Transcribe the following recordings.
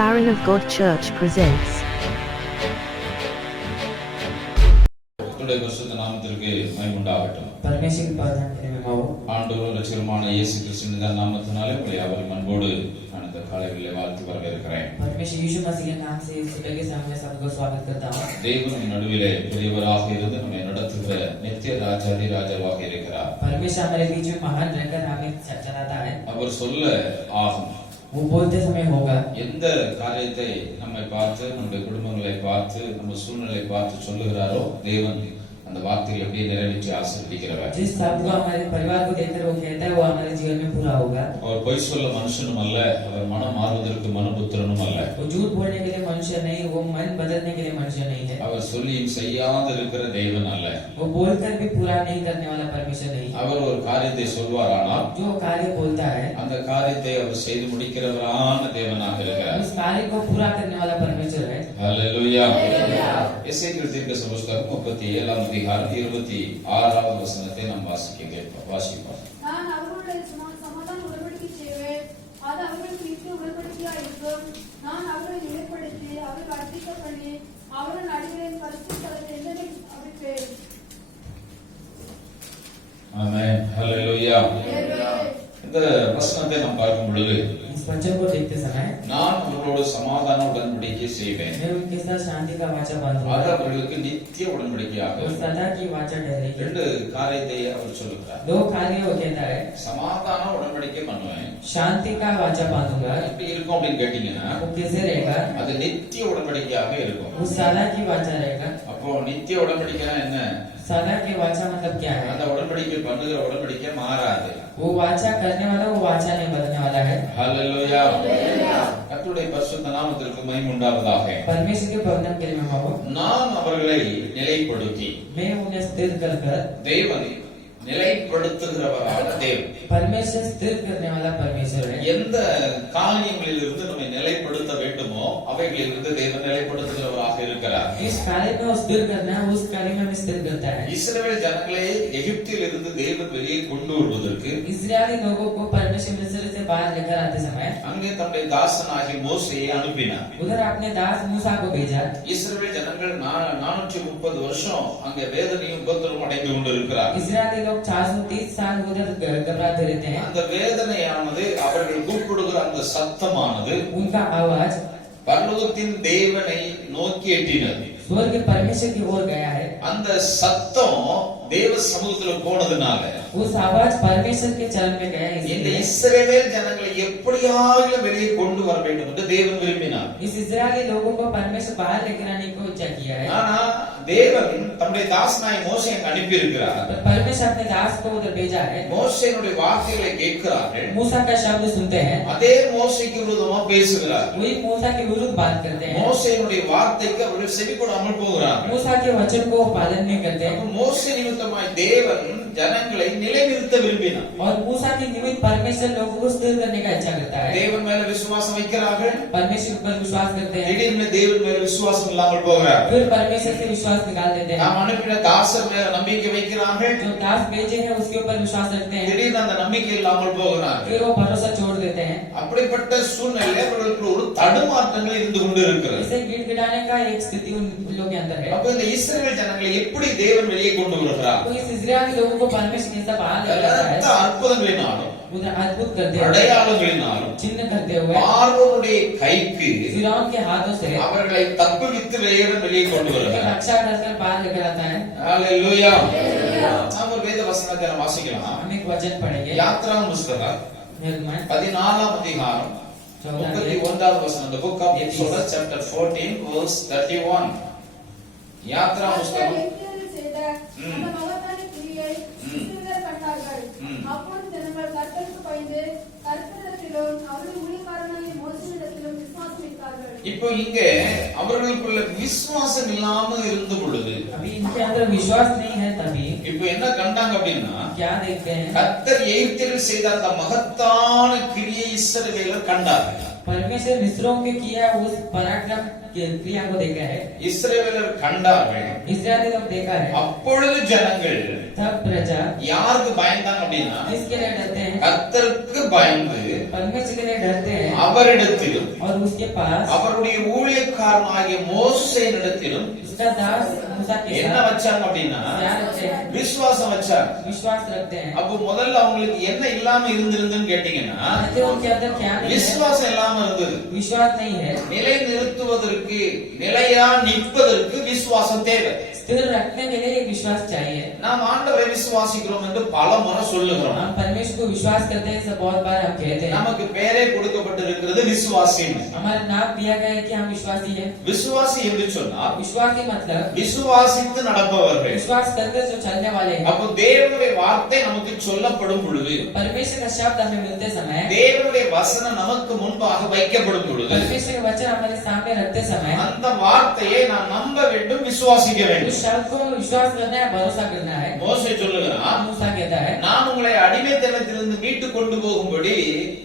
Sharon of God Church presents. கர்த்தருடைய பரிசுத்த நாமத்திற்கு மகிமை உண்டாகட்டும். परमेश्वर की प्रार्थना करने में आओ. ஆண்டவரும் இரட்சகருமான இயேசு கிறிஸ்துவின் நாமத்தினாலே உங்களை யாவரையும் அன்போடு நான் இந்த காலையிலே வாழ்த்தி வரவேற்கிறேன். परमेश्वर यीशु मसीह के नाम से सुबह के समय सबको स्वागत करता हूं. தேவன் நடுவிலே பெரியவராக இருந்து நம்மை நடத்துகிற நித்திய ராஜாதி ராஜாவாக இருக்கிறார். परमेश्वर हमारे बीच में महान रहकर हमें चलाता है. அவர் சொல்ல ஆகும். वो बोलते समय होगा. எந்த காரியத்தை நம்மை பார்த்து நம்முடைய குடும்பங்களை பார்த்து நம்ம சூழ்நிலை பார்த்து சொல்லுகிறாரோ தேவன் அந்த வார்த்தையை அப்படியே நிறைவேற்றி ஆசீர்வதிக்கிறவர். जिस शब्द को हमारे परिवार को देकर वो कहता है वो हमारे जीवन में पूरा होगा. அவர் பொய் சொல்ல மனுஷனும் அல்ல, அவர் மனம் மாறுவதற்கு மனுபுத்திரனும் அல்ல. वो झूठ बोलने के लिए मनुष्य नहीं, वो मन बदलने के लिए मनुष्य नहीं है. அவர் சொல்லியும் செய்யாத இருக்கிற தேவன் அல்ல. वो बोलकर भी पूरा नहीं करने वाला परमेश्वर नहीं. அவர் ஒரு காரியத்தை சொல்வாரானால் जो कार्य बोलता है அந்த காரியத்தை அவர் செய்து முடிக்கிறவரான தேவனாக இருக்கிறார். उस कार्य को पूरा करने वाला परमेश्वर है. ஹல்லேலூயா. எசேக்கியேல் தீர்க்கதரிசி புத்தகம் 37ஆம் அதிகாரம் 26ஆவது வசனத்தை நாம் வாசிப்போம். நான் அவர்களுடைய சமாதான உடன்படிக்கை செய்வேன், அது அவர்களுக்கு நித்திய உடன்படிக்கையா இருக்கும். நான் அவர்களை நிலைப்படுத்தி அவர்கள் அர்ப்பிக்க பண்ணி அவர்கள் அடிகளின் பரிசுத்த ஸ்தலத்தை என்றென்றைக்கும் அமைப்பேன். ஆமென். ஹல்லேலூயா. இந்த வசனத்தை நாம் பார்க்கும் பொழுது इस वचन को देखते समय நான் அவர்களோடு சமாதான உடன்படிக்கை செய்வேன், मैं उनके साथ शांति का वाचा बांधूंगा. அது அவர்களுக்கு நித்திய உடன்படிக்கையாக वो இருக்கும். सदा की वाचा ठहरेगी. ரெண்டு காரியத்தை அவர் சொல்லுகிறார். दो कार्य वो कहता है, சமாதான உடன்படிக்கை பண்ணுவேன். शांति का वाचा बांधूंगा. எப்படி இருக்கும் அப்படின்னு கேட்டீங்கன்னா वो कैसे रहेगा? அது நித்திய உடன்படிக்கையாக இருக்கும். वो सदा की वाचा रहेगा. அப்போ நித்திய உடன்படிக்கைனா என்ன? सदा की वाचा मतलब क्या है? அந்த உடன்படிக்கை பண்ணுகிற உடன்படிக்கை மாறாது. वो वाचा करने वाला वो वाचा नहीं बदलने वाला है. ஹல்லேலூயா. கர்த்தருடைய பரிசுத்த நாமத்திற்கு மகிமை உண்டாவதாக. परमेश्वर के पवित्र के लिए मैं நான் அவர்களை நிலைப்படுத்தி, मैं उन्हें स्थिर कर தேவன் நிலைப்படுத்துகிறவரான தேவன். परमेश्वर स्थिर करने वाला परमेश्वर है. எந்த காரியங்களில் இருந்து நம்மை நிலைப்படுத்த வேண்டுமோ அவைகளிலிருந்து தேவன் நிலைப்படுத்துகிறவராக இருக்கிறார். जिस कार्य में वो स्थिर करना है उस कार्य में हमें स्थिर करता है. இஸ்ரவேல் ஜனங்களை எகிப்தில் இருந்து தேவன் வெளியே கொண்டு வருவதற்கு इस्राएली लोगों को परमेश्वर मिस्र से बाहर लेकर आते समय அங்கே தம்முடைய தாசனாகிய மோசேயை அனுப்பினார். उधर अपने दास मूसा को भेजा. இஸ்ரவேல் ஜனங்கள் 430 வருஷம் அங்கே வேதனையும் உபத்திரவம் அடைந்து கொண்டிருக்கிறார். इस्राएली लोग 430 साल उधर घबराते रहते हैं. அந்த வேதனையானது அவர்கள் கூப்பிடுகிற அந்த சத்தமானது उनका आवाज பரலோகத்தின் தேவனை நோக்கி எட்டினது. स्वर्ग परमेश्वर की ओर गया है. அந்த சத்தம் தேவ சமூகத்துல போனதுனால उस आवाज परमेश्वर के चरण में गया. இந்த इसलिए இஸ்ரவேல் ஜனங்களை எப்படியாவது வெளியே கொண்டு வர வேண்டும் என்று தேவன் விரும்பினார். इस इस्राएली लोगों को परमेश्वर बाहर लेकर आने की इच्छा किया है. ஆனா தேவன் தம்முடைய தாசனாய் மோசேயை அனுப்பி இருக்கிறார். परमेश्वर अपने दास को उधर भेजा है. மோசேயினுடைய வார்த்தைகளை கேட்கிறார்கள். मूसा का शब्द सुनते हैं. அதே மோசேக்கு விரோதமா பேசுகிறார். वही मूसा के विरुद्ध बात करते हैं. மோசேயினுடைய வார்த்தைக்கு அவர்கள் செவிகொடாமல் போகிறார்கள். मूसा के वचन को पालन नहीं करते हैं. மோசே நிமித்தமாய் தேவன் ஜனங்களை நிலைநிறுத்த விரும்பினார். और मूसा के निमित्त परमेश्वर लोगों को स्थिर करने का इच्छा करता है. தேவன் மேல விசுவாசம் வைக்கிறார்கள். परमेश्वर पर विश्वास करते हैं. திடீர்னு தேவன் மேல விசுவாசம் இல்லாமல் போகிறார். फिर परमेश्वर से विश्वास निकाल देते हैं. நாம் அனுப்பின தாசர் மேல நம்பிக்கை வைக்கிறார்கள். जो दास भेजे हैं उसके ऊपर विश्वास रखते हैं. திடீர்னு அந்த நம்பிக்கை இல்லாமல் போகிறார்கள். फिर वो भरोसा छोड़ देते हैं. அப்படிப்பட்ட சூழ்நிலை அவர்களுக்கு ஒரு தடுமாற்றங்கள் இருந்து கொண்டு இருக்கிறது. इसे गिड़गिड़ाने का एक स्थिति उन लोगों के अंदर है. அப்ப இந்த இஸ்ரவேல் ஜனங்களை எப்படி தேவன் வெளியே கொண்டு வருகிறார்? तो इस इस्राएली लोगों को परमेश्वर कैसा बाहर ले जाता है? அற்புதங்களினாலும் उधर अद्भुत करते हुए, அடையாளங்களினாலும் चिन्ह करते हुए, பார்வோனுடைய கைக்கு फिरौन के हाथों से அவர்களை தப்புவித்து வெளியே கொண்டு வருகிறார். रक्षा करकर बाहर लेकर आता है. ஹல்லேலூயா. நாம் ஒரு வேத வசனத்தை நாம் வாசிக்கலாம். हम एक वचन पढ़ेंगे. யாத்ராகம புத்தகம் निर्गमन 14ஆம் அதிகாரம் 31வது வசனம். The book of Exodus chapter 14 verse 31. யாத்ராகம புத்தகம் எகிப்தியரில் செய்த அந்த மகத்தான கிரியை இஸ்ரவேலர் கண்டார்கள். அப்பொழுது ஜனங்கள் கர்த்தருக்கு பயந்து கர்த்தரிடத்திலும் அவருடைய ஊழியக்காரனாகிய மோசேயிடத்திலும் விசுவாசம் வைத்தார்கள். இப்போ இங்க அவர்களுக்குள்ள விசுவாசம் இல்லாம இருந்த பொழுது अभी इनके अंदर विश्वास नहीं है. तभी இப்போ என்ன கண்டாங்க அப்படின்னா क्या देखते हैं? கர்த்தர் எகிப்தில் செய்த அந்த மகத்தான கிரியை இஸ்ரவேலர் கண்டார்கள். परमेश्वर मिस्रों के किया उस पराक्रम क्रिया को देखा है. இஸ்ரவேலர் கண்டார்கள். इस्राएली लोग देखा है. அப்பொழுது ஜனங்கள் तब प्रजा யாருக்கு பயந்தாங்க அப்படின்னா किसके लिए डरते हैं? கர்த்தர் கர்த்தருக்கு பயந்து परमेश्वर के लिए डरते हैं அவரிடத்திலும் और उसके पास அவருடைய ஊழியக்காரனாகிய மோசேயினிடத்திலும் उसका दास मूसा के என்ன साथ வச்சாங்க அப்படின்னா क्या रखते हैं, விசுவாசம் வச்சாங்க. विश्वास रखते हैं। அப்போ முதல்ல அவங்களுக்கு என்ன இல்லாம இருந்திருந்துன்னு கேட்டீங்கன்னா कहते उनके अंदर क्या नहीं है, விசுவாசம் இல்லாம இருந்தது. विश्वास नहीं है। நிலை நிறுத்துவதற்கு நிலையா நிற்பதற்கு விசுவாசம் தேவை. स्थिर रखने के लिए विश्वास चाहिए। நாம் ஆண்டவரை விசுவாசிக்கிறோம் என்று பல முறை சொல்லுகிறோம். हम परमेश्वर को विश्वास करते हैं, सब बहुत बार हम कहते हैं। நமக்கு பேரே கொடுக்கப்பட்டிருக்கிறது விசுவாசி. हमारा नाम दिया गया है कि हम विश्वासी हैं। விசுவாசி என்று சொன்னால் विश्वासी मतलब விசுவாசித்து நடப்பவர்கள். विश्वास करके जो चलने वाले हैं। அப்போ தேவனுடைய வார்த்தை நமக்கு சொல்லப்படும் பொழுது, परमेश्वर का शब्द हमें मिलते समय, தேவனுடைய வசனம் நமக்கு முன்பாக வைக்கப்படும் பொழுது, परमेश्वर का वचन हमारे सामने रखते समय அந்த வார்த்தையை நாம் நம்ப வேண்டும், விசுவாசிக்க उस வேண்டும். शब्द को विश्वास करना है, भरोसा करना है। மோசே சொல்லுகிறான், मूसा कहता है, நான் உங்களை அடிமைத்தனத்திலிருந்து மீட்டு கொண்டு போகும்படி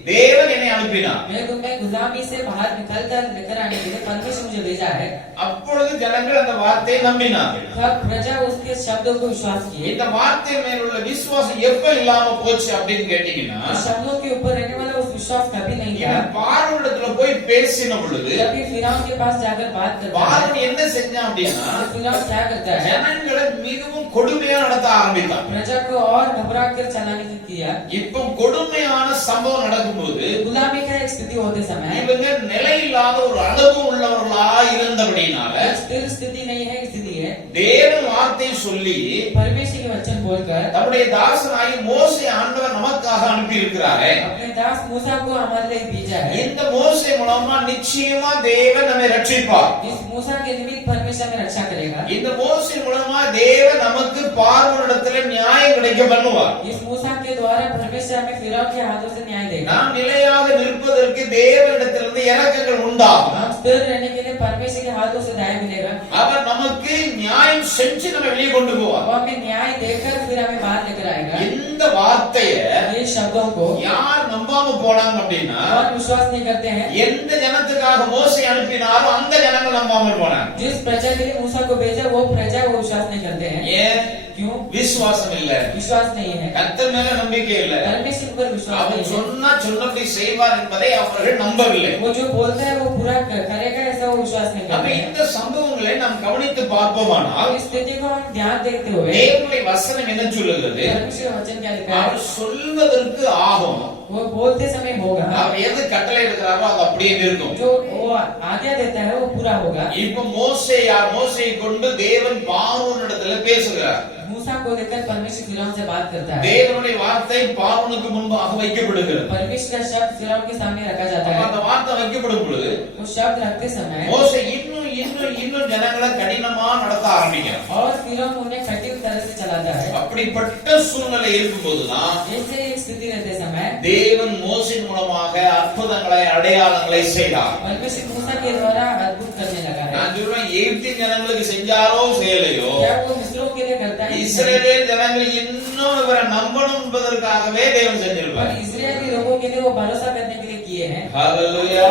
தேவன் என்னை அனுப்பினார். मैं तुम्हें गुलामी से बाहर निकलकर लेकर आने के लिए परमेश्वर मुझे भेजा है। அப்பொழுது ஜனங்கள் அந்த வார்த்தையை நம்பினார்கள். तब प्रजा उसके शब्दों को विश्वास किए। இந்த வார்த்தை மேல் உள்ள விசுவாசம் எப்ப இல்லாம போச்சு அப்படின்னு கேட்டீங்கன்னா, उस शब्दों के ऊपर रहने वाला उस विश्वास कभी नहीं था। இவன் பார்வோனிடத்துல போய் பேசின பொழுது जब ये फिरौन के पास जाकर बात करता है, பார்வோன் என்ன செஞ்சான் அப்படின்னா, तो फिरौन क्या करता है, ஜனங்களை மிகவும் கொடுமையா நடத்த ஆரம்பித்தான். प्रजा को और घबरा कर चलाने की किया। இப்போ கொடுமையான சம்பவம் நடக்கும்போது गुलामी का एक स्थिति होते समय, இவங்க நிலையில்லாத ஒரு அனுபவம் உள்ளவர்களா இருந்தபடினால एक स्थिर स्थिति नहीं है, इसलिए தேவன் வார்த்தை சொல்லி परमेश्वर के वचन बोलकर தம்முடைய தாசனாகி மோசே ஆண்டவர் நமக்காக அனுப்பி இருக்கிறாரே, अपने दास मूसा को हमारे लिए भेजा है। இந்த மோசே மூலமா நிச்சயமா தேவன் நம்மை ரட்சிப்பார். इस मूसा के निमित्त परमेश्वर में रक्षा करेगा। இந்த மோசே மூலமா தேவன் நமக்கு பார்வோனிடத்திலே நியாயம் கிடைக்க பண்ணுவார். इस मूसा के द्वारा परमेश्वर हमें फिरौन के हाथों से न्याय देगा। நாம் நிலையாக நிற்பதற்கு தேவனிடத்திலிருந்து இரக்கங்கள் உண்டாகும். हम स्थिर रहने के लिए परमेश्वर के हाथों से दया मिलेगा। அவர் நமக்கு நியாயம் செஞ்சு நம்ம வெளியே கொண்டு போவார். वो हमें न्याय देकर फिर हमें बाहर लेकर आएगा। இந்த வார்த்தையை ये शब्दों को யார் நம்பாம போனாங்க அப்படின்னா, और विश्वास नहीं करते हैं। எந்த ஜனத்துக்காக மோசே அனுப்பினாரோ அந்த ஜனங்கள் நம்பாமல் போனாங்க. जिस प्रजा के लिए मूसा को भेजा, वो प्रजा वो विश्वास नहीं करते हैं। ஏன்? क्यों? விசுவாசம் இல்ல, विश्वास नहीं है, கர்த்தர் மேல நம்பிக்கை இல்ல, परमेश्वर पर विश्वास அவர் नहीं है। சொன்னா சொன்னபடி செய்வார் என்பதை அவர்கள் நம்பவில்லை. वो जो बोलता है वो पूरा करेगा, ऐसा वो विश्वास नहीं அப்ப करते हैं। இந்த சம்பவங்களை நாம் கவனித்து பார்ப்போமானால், इस स्थिति को हम ध्यान देखते हुए தேவனுடைய வசனம் என்ன சொல்லுகிறது? परमेश्वर का वचन क्या लिखा है, அவர் சொல்வதற்கு ஆகும். वो बोलते समय होगा। அவர் எது கட்டளை எடுக்கிறாரோ அது அப்படியே இருக்கும். जो वो आज्ञा देता है वो पूरा होगा। இப்ப மோசேயை கொண்டு தேவன் பார்வோனிடத்துல பேசுகிறார். मूसा को लेकर परमेश्वर फिरौन से बात करता है। தேவனுடைய வார்த்தை பார்வோனுக்கு முன்பாக வைக்கப்படுகிறது. परमेश्वर का शब्द फिरौन के सामने रखा जाता அப்ப है। அந்த வார்த்தை வைக்கப்படும் பொழுது वो शब्द रखते समय மோசே இன்னும் ஜனங்களை கடினமா நடத்த ஆரம்பிக்கிறார். और फिरौन उन्हें कठिन तरह से चलाता है। அப்படிப்பட்ட சூழ்நிலை இருக்கும்போதுதான் ऐसे एक स्थिति रहते समय தேவன் மோசேயின் மூலமாக அற்புதங்களை அடையாளங்களை செய்தார். परमेश्वर मूसा के द्वारा अद्भुत करने लगा है। நான் சொல்றேன், எகிப்திய ஜனங்களுக்கு செஞ்சாரோ செய்யலையோ, क्या वो मिस्रों के लिए करता है? இஸ்ரவேல் ஜனங்கள் இன்னும் இவரை நம்பணும் என்பதற்காகவே தேவன் செஞ்சிருப்பார். पर इजरायली लोगों के लिए वो भरोसा करने के लिए किए हैं। ஹalleluya!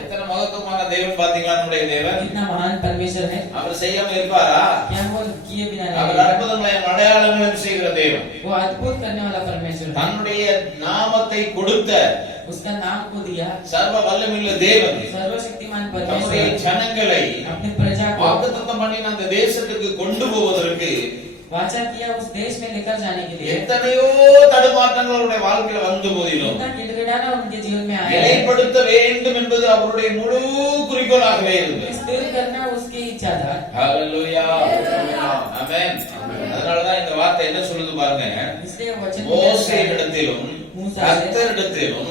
எத்தனை மகத்துவமான தேவன் பாத்தீங்களா நம்முடைய தேவன். कितना महान परमेश्वर है। அவர் செய்யாம இருப்பாரா? क्या वो किए बिना அவர் रहेगा? அற்புதங்களையும் அடையாளங்களையும் செய்கிற தேவன். वो अद्भुत करने वाला परमेश्वर है। தன்னுடைய நாமத்தை கொடுத்த उसका नाम को दिया சர்வ வல்லமையுள்ள தேவன் सर्वशक्तिमान தம்முடைய परमेश्वर ஜனங்களை अपने प्रजा को வாக்குத்தத்தம் பண்ணின அந்த தேசத்துக்கு கொண்டு போவதற்கு वाचा किया, उस देश में लेकर जाने के लिए। எத்தனையோ தடுமாற்றங்கள் அவருடைய வாழ்க்கையில வந்த போதிலும் इतना गिड़गिड़ाना उनके जीवन में आया है। நிலைப்படுத்த வேண்டும் என்பது அவருடைய முழு குறிக்கோளாகவே இருந்தது. स्थिर करना उसकी इच्छा था। ஹalleluya! ஆமென். அதனாலதான் இந்த வார்த்தை என்ன சொல்லுது பாருங்க, इसलिए वचन மோசேயிடத்திலும் கர்த்தரிடத்திலும்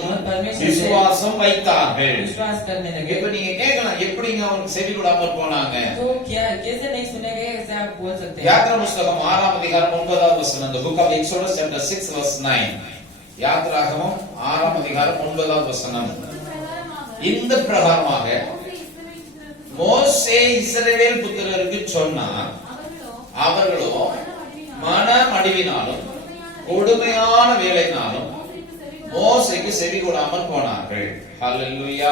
விசுவாசம் வைத்தார்கள். विश्वास करने लगे। இப்ப நீங்க கேட்கலாம், எப்படிங்க அவருக்கு செவி கொடாம போனாங்க? तो क्या कैसे नहीं सुनेंगे, ऐसे आप बोल सकते हैं। யாத்ரா புஸ்தகம் 6ஆம் அதிகாரம் 9வது வசனம், the book of Exodus chapter 6 verse 9. யாத்ராகமம் 6ஆம் அதிகாரம் 9வது வசனம். இந்த பிரகாரமாக மோசே இஸ்ரவேல் புத்திரருக்கு சொன்னார், அவர்களோ மனமடிவினாலும் கொடுமையான வேலையினாலும் மோசேக்கு செவி கொடாமல் போனார்கள். ஹalleluya!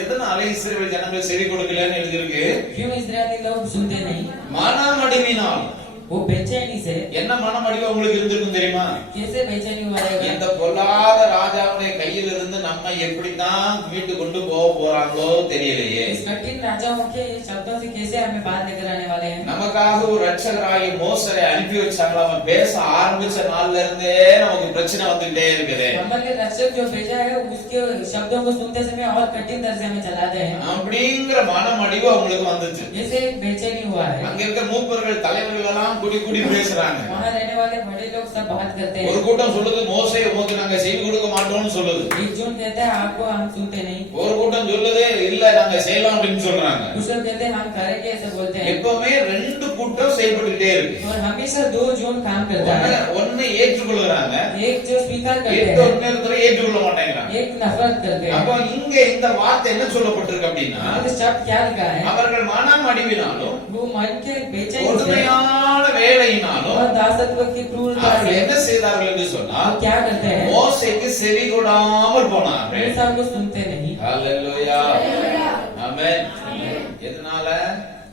எதனால இஸ்ரவேல் ஜனங்கள் செவி கொடுக்கலன்னு எழுதிருக்கு? क्यों इजरायली लोग सुनते नहीं? மனமடிவினால். वो बेचैनी से என்ன மனமடிவு உங்களுக்கு இருந்திருக்கும் தெரியுமா? कैसे बेचैनी हुआ இந்த रहेगा? பொல்லாத ராஜாவுடைய கையில் இருந்து நம்ம எப்படித்தான் மீட்டு கொண்டு போக போறாங்களோ தெரியலையே. इस कठिन राजाओं के शब्दों से कैसे हमें बाहर लेकर आने वाले हैं? நமக்காக ஒரு ரட்சகராகிய மோசரை அனுப்பி வச்சாங்களா, அவன் பேச ஆரம்பிச்ச நாள்ல இருந்தே நமக்கு பிரச்சனை வந்துட்டே இருக்குது. हमारे रक्षक जो भेजा है उसके शब्दों को सुनते समय और कठिन तरह से हमें चलाते हैं। அப்படிங்கிற மனமடிவு அவங்களுக்கு வந்துச்சு. जैसे एक बेचैनी हुआ है। அங்க இருக்க மூப்பர்கள் தலைவர்கள் எல்லாம் குடி குடி பேசுறாங்க. वहाँ रहने वाले बड़े लोग सब बात करते ஒரு हैं। கூட்டம் சொல்லுது மோசே உமக்கு நாங்க செய்து கொடுக்க மாட்டோம்னு சொல்லுது. एक जून कहते हैं आपको हम सुनते नहीं। ஒரு கூட்டம் சொல்லுது இல்ல நாங்க செய்யலாம் அப்படின்னு சொல்றாங்க. दूसरे कहते हैं हम करेंगे ऐसे बोलते हैं। எப்பவுமே ரெண்டு கூட்டம் செயல்பட்டுட்டே இருக்கு. और हमेशा दो जून काम करता है। ஒன்னு ஏற்றுக்கொள்றாங்க, एक जो स्वीकार करते हैं, இன்னொருத்தர் ஏற்றுக்கொள்ள மாட்டேங்கிறாங்க. एक नफरत करते हैं। அப்ப இங்க இந்த வார்த்தை என்ன சொல்லப்பட்டிருக்கு அப்படின்னா, तो शब्द क्या लिखा है? அவர்கள் மனமடிவினாலும் वो मन के बेचैनी से கொடுமையான வேலையினாலும் और दासत्व की क्रूरता அவர்கள் से என்ன செய்தார்கள் என்று சொன்னால் वो क्या करते हैं? மோசேக்கு செவி கொடாமல் போனார்கள். मूसा को सुनते नहीं। ஹalleluya ஆமென். எதனால?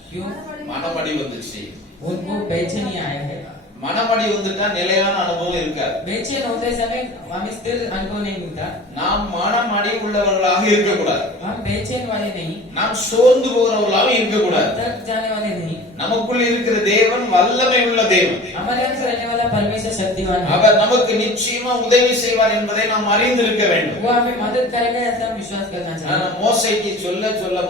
क्यों? மனமடி வந்துச்சு. उनको बेचैनी आया है। மனமடி வந்துட்டா நிலையான அனுபவம் இருக்காது. बेचैन होते समय हमें स्थिर अनुभव नहीं मिलता। நாம் மனமடி உள்ளவர்களாக இருக்க கூடாது. हम बेचैन वाले नहीं, நாம் சோர்ந்து போறவர்களாக இருக்க கூடாது. थक जाने वाले नहीं। நமக்குள் இருக்கிற தேவன் வல்லமை உள்ள தேவன். हमारे अंदर रहने वाला परमेश्वर शक्तिवान है। அவர் நமக்கு நிச்சயமா உதவி செய்வார் என்பதை நாம் அறிந்திருக்க வேண்டும். वो हमें मदद करेगा ऐसा हम विश्वास करना चाहिए। மோசேக்கு சொல்ல சொல்ல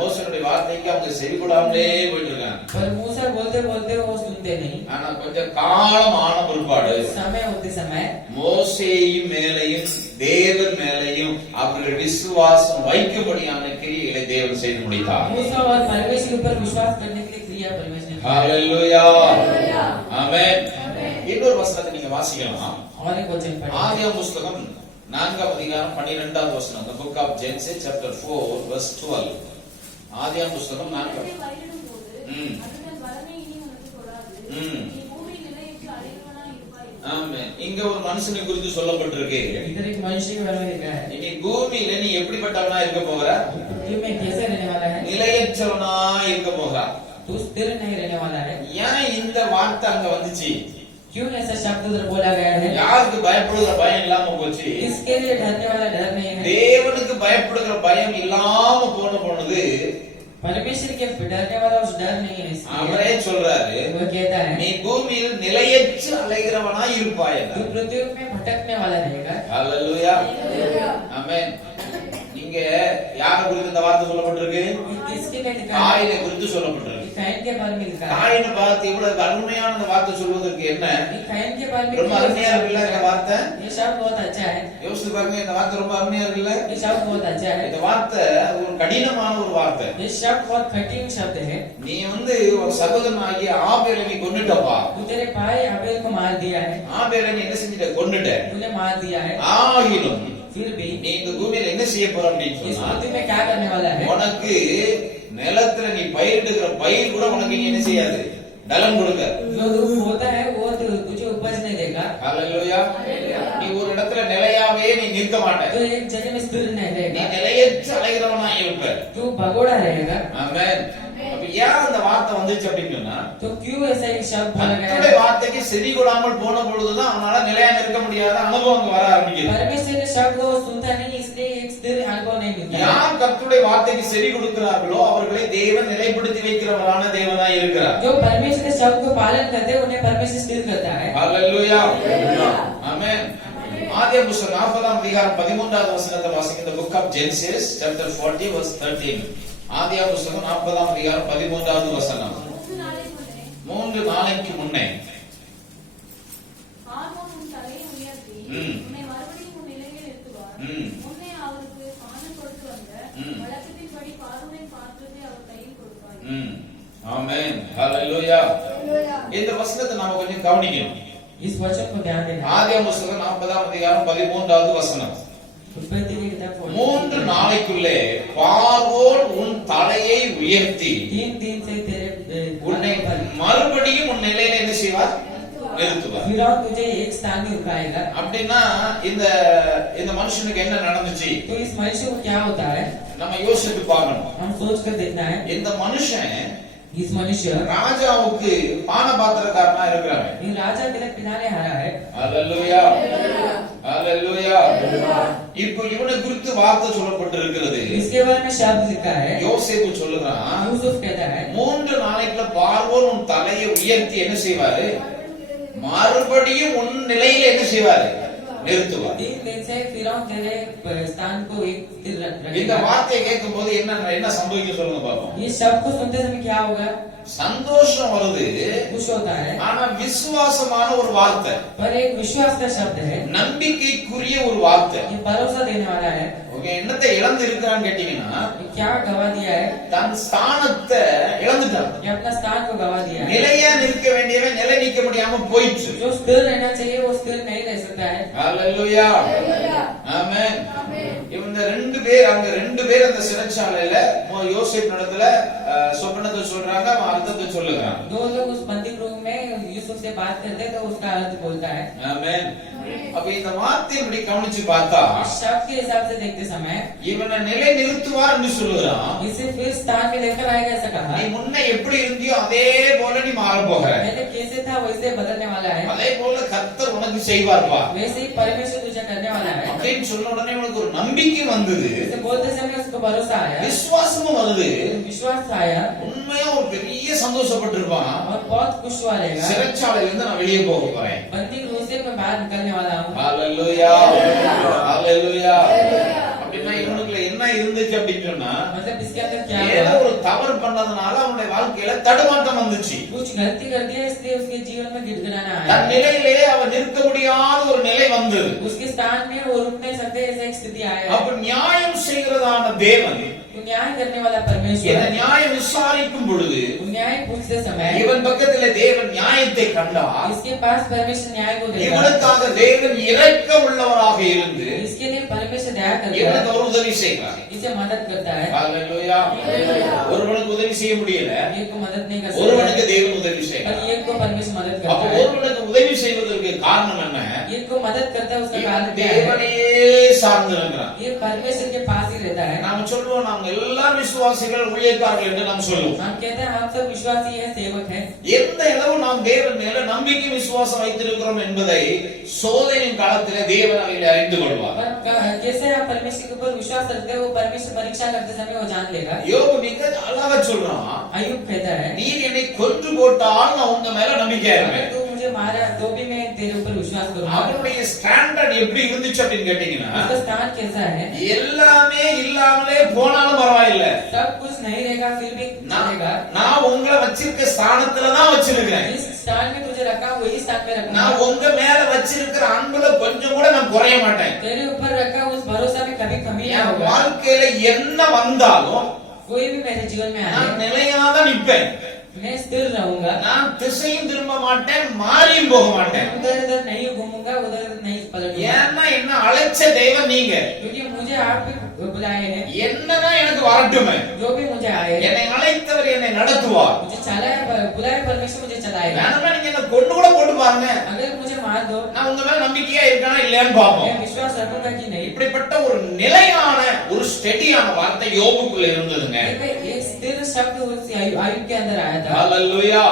மோசேனுடைய வார்த்தைக்கு அவங்க செவி கொடாமலே போயிட்டு இருக்காங்க. पर मूसा बोलते बोलते वो सुनते नहीं। ஆனா கொஞ்சம் காலம் ஆன பிற்பாடு समय होते समय மோசேயின் மேலையும் தேவன் மேலையும் அவர்கள் விசுவாசம் வைக்கும்படியான கிரியைகளை தேவன் செய்து முடித்தார். मूसा और परमेश्वर के ऊपर विश्वास करने के लिए क्रिया परमेश्वर ने की। ஹalleluya ஆமென். இன்னொரு வசனத்தை நீங்க வாசிக்கலாம். और एक वचन पढ़ें। ஆதியாகமம் புத்தகம் 4 அதிகாரம் 12வது வசனம். The book of Genesis chapter 4 verse 12. ஆதியாகமம் புத்தகம் 4. அதன் பலனை இனி உனக்கு தொடாது. நீ பூமியில் நிலையற்று அழிவனாய் இருப்பாய். ஆமென். இங்க ஒரு மனுஷனை குறித்து சொல்லப்பட்டிருக்கு. इधर एक मनुष्य के बारे में लिखा है। இனி பூமியில நீ எப்படிப்பட்டவனா இருக்க போகிற? पृथ्वी में कैसे रहने वाला है? நிலையற்றவனா இருக்க போகிறார். तू स्थिर नहीं रहने वाला है। ஏன் இந்த வார்த்தை அங்க வந்துச்சு? क्यों ऐसा शब्द उधर बोला गया है? யாருக்கு பயப்படுகிற பயம் இல்லாம போச்சு? किसके लिए डरने वाला डर नहीं है? தேவனுக்கு பயப்படுகிற பயம் இல்லாம போனது परमेश्वर के डरने वाला उस डर नहीं है। அவரே इसलिए சொல்றாரு, वो कहता है நீ பூமியில் நிலையற்று அலைகிறவனா இருப்பாய். तू पृथ्वी में भटकने वाला रहेगा। ஹalleluya ஆமென். நீங்க யாரை குறித்து இந்த வார்த்தை சொல்லப்பட்டிருக்கு? किसके लिए लिखा है? காயினை குறித்து சொல்லப்பட்டிருக்கு. कैन के बारे में लिखा है। காயினை பார்த்து இவ்வளவு அருமையான இந்த வார்த்தை சொல்வதற்கு என்ன? कैन के बारे में ரொம்ப அருமையா இருக்குல்ல இந்த வார்த்தை? ये शब्द बहुत अच्छा है। யோசிச்சு பாருங்க, இந்த வார்த்தை ரொம்ப அருமையா இருக்குல்ல? ये शब्द बहुत अच्छा है। இந்த வார்த்தை ஒரு கடினமான ஒரு வார்த்தை. ये शब्द बहुत कठिन शब्द है। நீ ஒரு சகோதரனாகிய ஆபேலை நீ கொன்னுட்டப்பா. तू तेरे भाई अबेल को मार दिया है। ஆபேலை நீ என்ன செஞ்சிட்ட? கொன்னுட்ட. तूने मार दिया है। ஆகிலும் फिर भी நீ இந்த பூமியில என்ன செய்ய போற அப்படின்னு इस சொன்னா, पृथ्वी में क्या करने वाला है? உனக்கு நிலத்துல நீ பயிரிடுகிற பயிர் கூட உனக்கு இனி என்ன செய்யாது? பலன் கொடுக்க. जो तू होता है वो तो तुझे उपज नहीं देगा। ஹalleluya நீ ஒரு இடத்துல நிலையாவே நீ நிற்க மாட்ட. तो एक जगह में स्थिर नहीं நீ रहेगा। நிலையற்ற அலைகிறவனா இருப்ப. तू भगोड़ा रहेगा। ஆமென். அப்ப ஏன் அந்த வார்த்தை வந்துச்சு அப்படின்னு சொன்னா, तो क्यों ऐसा एक शब्द बोला गया கர்த்தருடைய है? வார்த்தைக்கு செவி கொடாமல் போன பொழுதுதான் அவனால நிலையா நிற்க முடியாத அனுபவம் அங்க வர ஆரம்பிக்குது. परमेश्वर के शब्द को सुनता नहीं, इसलिए एक स्थिर अनुभव नहीं मिलता है। யார் கர்த்தருடைய வார்த்தைக்கு செவி கொடுக்கிறார்களோ அவர்களை தேவன் நிலைப்படுத்தி வைக்கிறவரான தேவனாய் இருக்கிறார். जो परमेश्वर के शब्द को पालन करते हैं उन्हें परमेश्वर स्थिर करता है। ஹalleluya ஆமென். ஆதியாகமம் புத்தகம் 40 அதிகாரம் 13வது வசனத்தை வாசிங்க. The book of Genesis chapter 40 verse 13. ஆதியாகமம் புத்தகம் 40 அதிகாரம் 13வது வசனம். 3 நாளைக்கு முன்னே ஆர்மோன் உன் தலையை உயர்த்தி உன்னை மறுபடியும் உன் நிலையில் நிறுத்துவார். முன்னே அவருக்கு பானம் கொடுத்து வந்த வழக்கத்தின்படி பார்வோனின் பாத்திரத்தை அவர் கையில் கொடுப்பார். ஆமென். ஹalleluya இந்த வசனத்தை நாம கொஞ்சம் கவனிக்கணும். इस वचन को ध्यान देना। ஆதியாகமம் புத்தகம் 40 அதிகாரம் 13வது வசனம். उत्पत्ति की किताब 3 நாளைக்குள்ளே பார்வோன் உன் தலையை உயர்த்தி 3 दिन से तेरे உன்னை மறுபடியும் உன் நிலையில என்ன செய்வார்? நிறுத்துவார். फिरौन तुझे एक स्थान में उठाएगा। அப்படின்னா இந்த இந்த மனுஷனுக்கு என்ன நடந்துச்சு? तो इस मनुष्य को क्या होता है? நம்ம யோசிச்சு பார்க்கணும். हम सोच कर देखना है। இந்த மனுஷன் इस मनुष्य ராஜாவுக்கு பானபாத்திரக்காரனா இருக்கிறாங்க. इन राजा तिलक पिलाने हारा है। ஹalleluya ஹalleluya. இப்போ இவனை குறித்து வார்த்தை சொல்லப்பட்டிருக்கிறது. इसके बारे में शब्द लिखा है। யோசேப்பு சொல்லுறான், यूसुफ कहता है 3 நாளைக்குள்ள பார்வோன் உன் தலையை உயர்த்தி என்ன செய்வாரு? மறுபடியும் உன் நிலையில என்ன செய்வாரு? நிறுத்துவார். 3 दिन से फिरौन तेरे स्थान को एक स्थिर இந்த रखेगा। வார்த்தையை கேட்கும்போது என்ன சம்பவிக்கும் சொல்லுங்க பாப்போம். ये शब्द को सुनते समय क्या होगा? சந்தோஷம் வருது, खुश होता है, ஆனா விசுவாசமான ஒரு வார்த்தை, पर एक विश्वास का शब्द है, நம்பிக்கைக்குரிய ஒரு வார்த்தை. ये भरोसा देने वाला है। ஓகே, என்னத்தை இழந்து இருக்கிறான்னு கேட்டீங்கன்னா ये क्या गवा दिया है? தன் ஸ்தானத்தை இழந்துட்டான். ये अपना स्थान को गवा दिया है। நிலையா நிற்க வேண்டியவன் நிலை நிற்க முடியாம போயிடுச்சு. जो स्थिर रहना चाहिए वो स्थिर नहीं रह सकता है। ஹalleluya ஆமென். இவங்க 2 பேர் அங்க 2 பேர் அந்த சிறைச்சாலையில யோசேப்பு இடத்துல சொப்பனத்தை சொல்றாங்க, அவன் அர்த்தத்தை சொல்லுகிறான். दो लोग उस बंदी गृह में यूसुफ से बात करते हैं तो उसका अर्थ बोलता है। ஆமென். அப்ப இந்த வார்த்தையை இப்படி கவனிச்சு பார்த்தா शब्द के हिसाब से देखते समय இவனை நிலை நிறுத்துவார் என்று சொல்லுகிறான். इसे फिर स्थान में लेकर आएगा ऐसा कहा। நீ முன்ன எப்படி இருந்தியோ அதே போல நீ மாற போகிற. पहले कैसे था वैसे बदलने वाला है, அதே போல கர்த்தர் உனக்கு செய்வார்ப்பா वैसे ही परमेश्वर तुझे करने वाला है। அப்படின்னு சொன்ன உடனே உனக்கு ஒரு நம்பிக்கை வந்தது, इसे बोलते समय उसको भरोसा आया, விசுவாசமும் வருது. विश्वास आया உண்மையா ஒரு பெரிய சந்தோஷப்பட்டிருப்பான். और बहुत खुश हुआ रहेगा। சிறைச்சாலையில இருந்து நான் வெளியே போக போறேன். बंदी गृह से मैं बाहर निकलने वाला हूँ। ஹalleluya ஹalleluya. அப்படின்னா இவனுக்குள்ள என்ன இருந்துச்சு அப்படின்னு சொன்னா, मतलब इसके अंदर क्या ஏதோ हुआ? ஒரு தவறு பண்ணதுனால அவனுடைய வாழ்க்கையில தடுமாற்றம் வந்துச்சு. कुछ गलती कर दिया इसलिए उसके जीवन में गिड़गिड़ाना தன் आया। நிலையிலே அவன் நிற்க முடியாத ஒரு நிலை வந்தது. उसके स्थान में वो रुक नहीं सकते ऐसा एक स्थिति आया அப்ப है। நியாயம் செய்கிறதான தேவன் तो न्याय करने वाला இந்த परमेश्वर நியாயம் விசாரிக்கும் பொழுது वो न्याय पूछते समय இவன் பக்கத்திலே தேவன் நியாயத்தை கண்டார். इसके पास परमेश्वर न्याय को देगा। இவனுக்காக தேவன் இரக்கம் உள்ளவராக இருந்து इसके लिए परमेश्वर दया करता இவனுக்கு है, ஒரு உதவி செய்கிறார். इसे मदद करता है। ஹalleluya. ஒருவனுக்கு உதவி செய்ய முடியல, एक को मदद नहीं कर ஒருவனுக்கு सकता தேவன் உதவி और செய்கிறார். एक को परमेश्वर मदद அப்ப करता है। ஒருவனுக்கு உதவி செய்வதற்கு காரணம் என்ன? एक को मदद करता है उसका இவன் कारण क्या है? தேவனையே சார்ந்து இருக்கிறான். ये परमेश्वर के पास ही रहता है। நாம சொல்லுவோம் நாம எல்லா விசுவாசிகள் ஊழியக்காரர்கள் என்று நாம் சொல்லுவோம். हम कहते हैं हम सब विश्वासी है, सेवक है। எந்த அளவு நாம் தேவன் மேல நம்பிக்கை விசுவாசம் வைத்திருக்கிறோம் என்பதை சோதனையின் காலத்திலே தேவன் அவைகளை அறிந்து கொள்வார். पर कैसे आप परमेश्वर के ऊपर विश्वास करते हो वो परमेश्वर परीक्षा करते समय वो जान लेगा। யோபு மிக அழகா சொல்றான், अयुब कहता है நீர் என்னை கொன்று போட்டால் நான் உங்க மேல நம்பிக்கையா अगर இருப்பேன். तू मुझे मारा तो भी मैं तेरे ऊपर विश्वास करूंगा। அவனுடைய ஸ்டாண்டர்ட் எப்படி இருந்துச்சு அப்படின்னு கேட்டீங்கன்னா, उसका स्थान कैसा है? எல்லாமே இல்லாமலே போனாலும் பரவாயில்லை, सब कुछ नहीं रहेगा फिर भी चलेगा। நான் உங்களை வச்சிருக்க ஸ்தானத்துல தான் வச்சிருக்கிறேன். जिस स्थान में तुझे रखा वही स्थान में रखना। நான் உங்க மேல வச்சிருக்கிற அன்புல கொஞ்சம் கூட நான் குறைய மாட்டேன். तेरे ऊपर रखा उस भरोसा में कभी कमी नहीं என் होगा। வாழ்க்கையில என்ன வந்தாலும் कोई भी मेरे जीवन में நான் आए நிலையாதான் நிற்பேன். मैं स्थिर रहूंगा। நான் திசையும் திரும்ப மாட்டேன், மாறியும் போக மாட்டேன். उधर इधर नहीं घूमूंगा, उधर नहीं पलटूंगा। ஏன்னா என்ன அழைச்ச தெய்வம் நீங்க. क्योंकि मुझे आप भी बुलाए हैं। என்னதான் எனக்கு வரட்டுமே, जो भी मुझे आए, என்னை அழைத்தவர் என்னை நடத்துவார். मुझे चलाए, बुलाए परमेश्वर मुझे चलाएगा। வேணும்னா நீங்க என்ன கொண்டு கூட போட்டு பாருங்க, अगर मुझे मार दो நான் உங்க மேல நம்பிக்கையா இருக்கானா இல்லையான்னு பார்ப்போம். मैं विश्वास रखूंगा कि नहीं। இப்படிப்பட்ட ஒரு நிலையான ஒரு ஸ்டெடியான வார்த்தை யோபுக்குள்ள இருந்ததுங்க. एक स्थिर शब्द उस आयुब के अंदर आया था। ஹalleluya.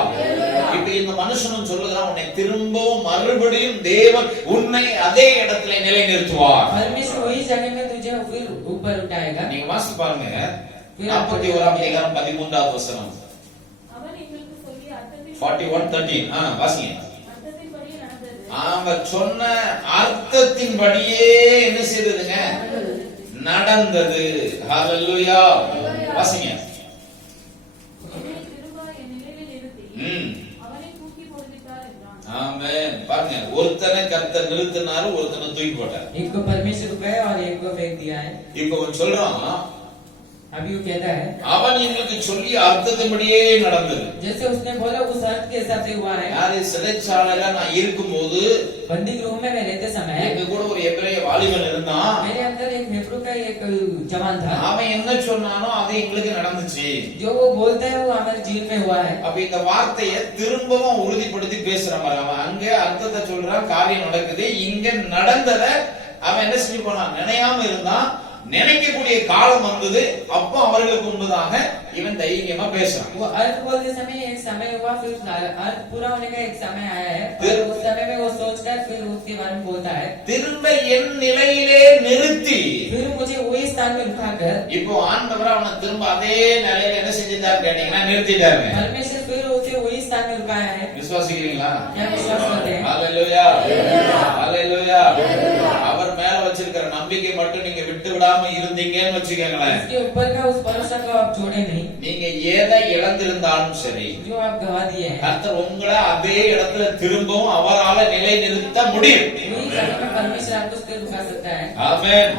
இப்ப இந்த மனுஷனும் சொல்லுகிறான், உன்னை திரும்பவும் மறுபடியும் தேவன் உன்னை அதே இடத்துல நிலைநிறுத்துவார். परमेश्वर वही जगह में तुझे फिर ऊपर उठाएगा। நீங்க வாசிச்சு பாருங்க 41ஆம் அதிகாரம் 13வது வசனம். அவன் எங்களுக்கு சொல்லி அர்த்தத்தை 41:13 வாசிங்க. அர்த்தத்தின்படியே நடந்தது. அவன் சொன்ன அர்த்தத்தின்படியே என்ன செய்ததுங்க? நடந்தது. ஹalleluya. வாசிங்க. என்னை திரும்ப என் நிலையில் நிறுத்தி அவனை தூக்கி போடுவித்தார் என்றான். ஆமென். பாருங்க, ஒருத்தனை கர்த்தர் நிறுத்தினாரு, ஒருத்தனை தூக்கி போட்டார். एक को परमेश्वर उठाया और एक को फेंक दिया है। இப்போ அவன் சொல்றான், अभी वो कहता है அவன் எங்களுக்கு சொல்லி அர்த்தத்தின்படியே நடந்தது. जैसे उसने बोला उस अर्थ के हिसाब से हुआ है। யாரு சிறைச்சாலையில நான் இருக்கும்போது बंदी गृह में मैं रहते समय எங்க கூட ஒரு எபிரேய வாலிபன் இருந்தான். मेरे अंदर एक हेब्रू का एक जवान था। அவன் என்ன சொன்னானோ அது எங்களுக்கு நடந்துச்சு. जो वो बोलता है वो हमारे जीवन में हुआ है। அப்ப இந்த வார்த்தையை திரும்பவும் உறுதிப்படுத்தி பேசுற மாதிரி அவன் அங்க அர்த்தத்தை சொல்றான், காரியம் நடக்குது. இங்க நடந்தத அவன் என்ன செஞ்சு போனான், நினையாம இருந்தான். நினைக்கக்கூடிய காலம் வந்தது. அப்போ அவர்களுக்கு முன்பதாக இவன் தைரியமா பேசுறான். वो अर्थ बोलते समय एक समय हुआ, फिर अर्थ पूरा होने का एक समय आया है, फिर उस समय में वो सोचकर फिर उसके बारे में बोलता है, திரும்ப என் நிலையிலே நிறுத்தி, फिर मुझे वही स्थान में उठाकर, இப்போ ஆண்டவர் அவனை திரும்ப அதே நிலையில என்ன செஞ்சிட்டாரு கேட்டீங்கன்னா நிறுத்திட்டாரு. परमेश्वर फिर उसे वही स्थान में रुकाया है। விசுவாசிக்கிறீங்களா? क्या विश्वास करते हैं? ஹalleluya, ஹalleluya. அவர் மேல வச்சிருக்கிற நம்பிக்கை மட்டும் நீங்க விட்டு விடாம இருந்தீங்கன்னு வச்சுக்கோங்களேன், उसके ऊपर का उस भरोसा को आप छोड़े नहीं, நீங்க எதை இழந்திருந்தாலும் சரி, जो आप गवा दिए हैं, கர்த்தர் உங்களை அதே இடத்துல திரும்பவும் அவரால நிலை நிறுத்த முடியும். वही समय में परमेश्वर आपको स्थिर रुका सकता है। ஆமென்.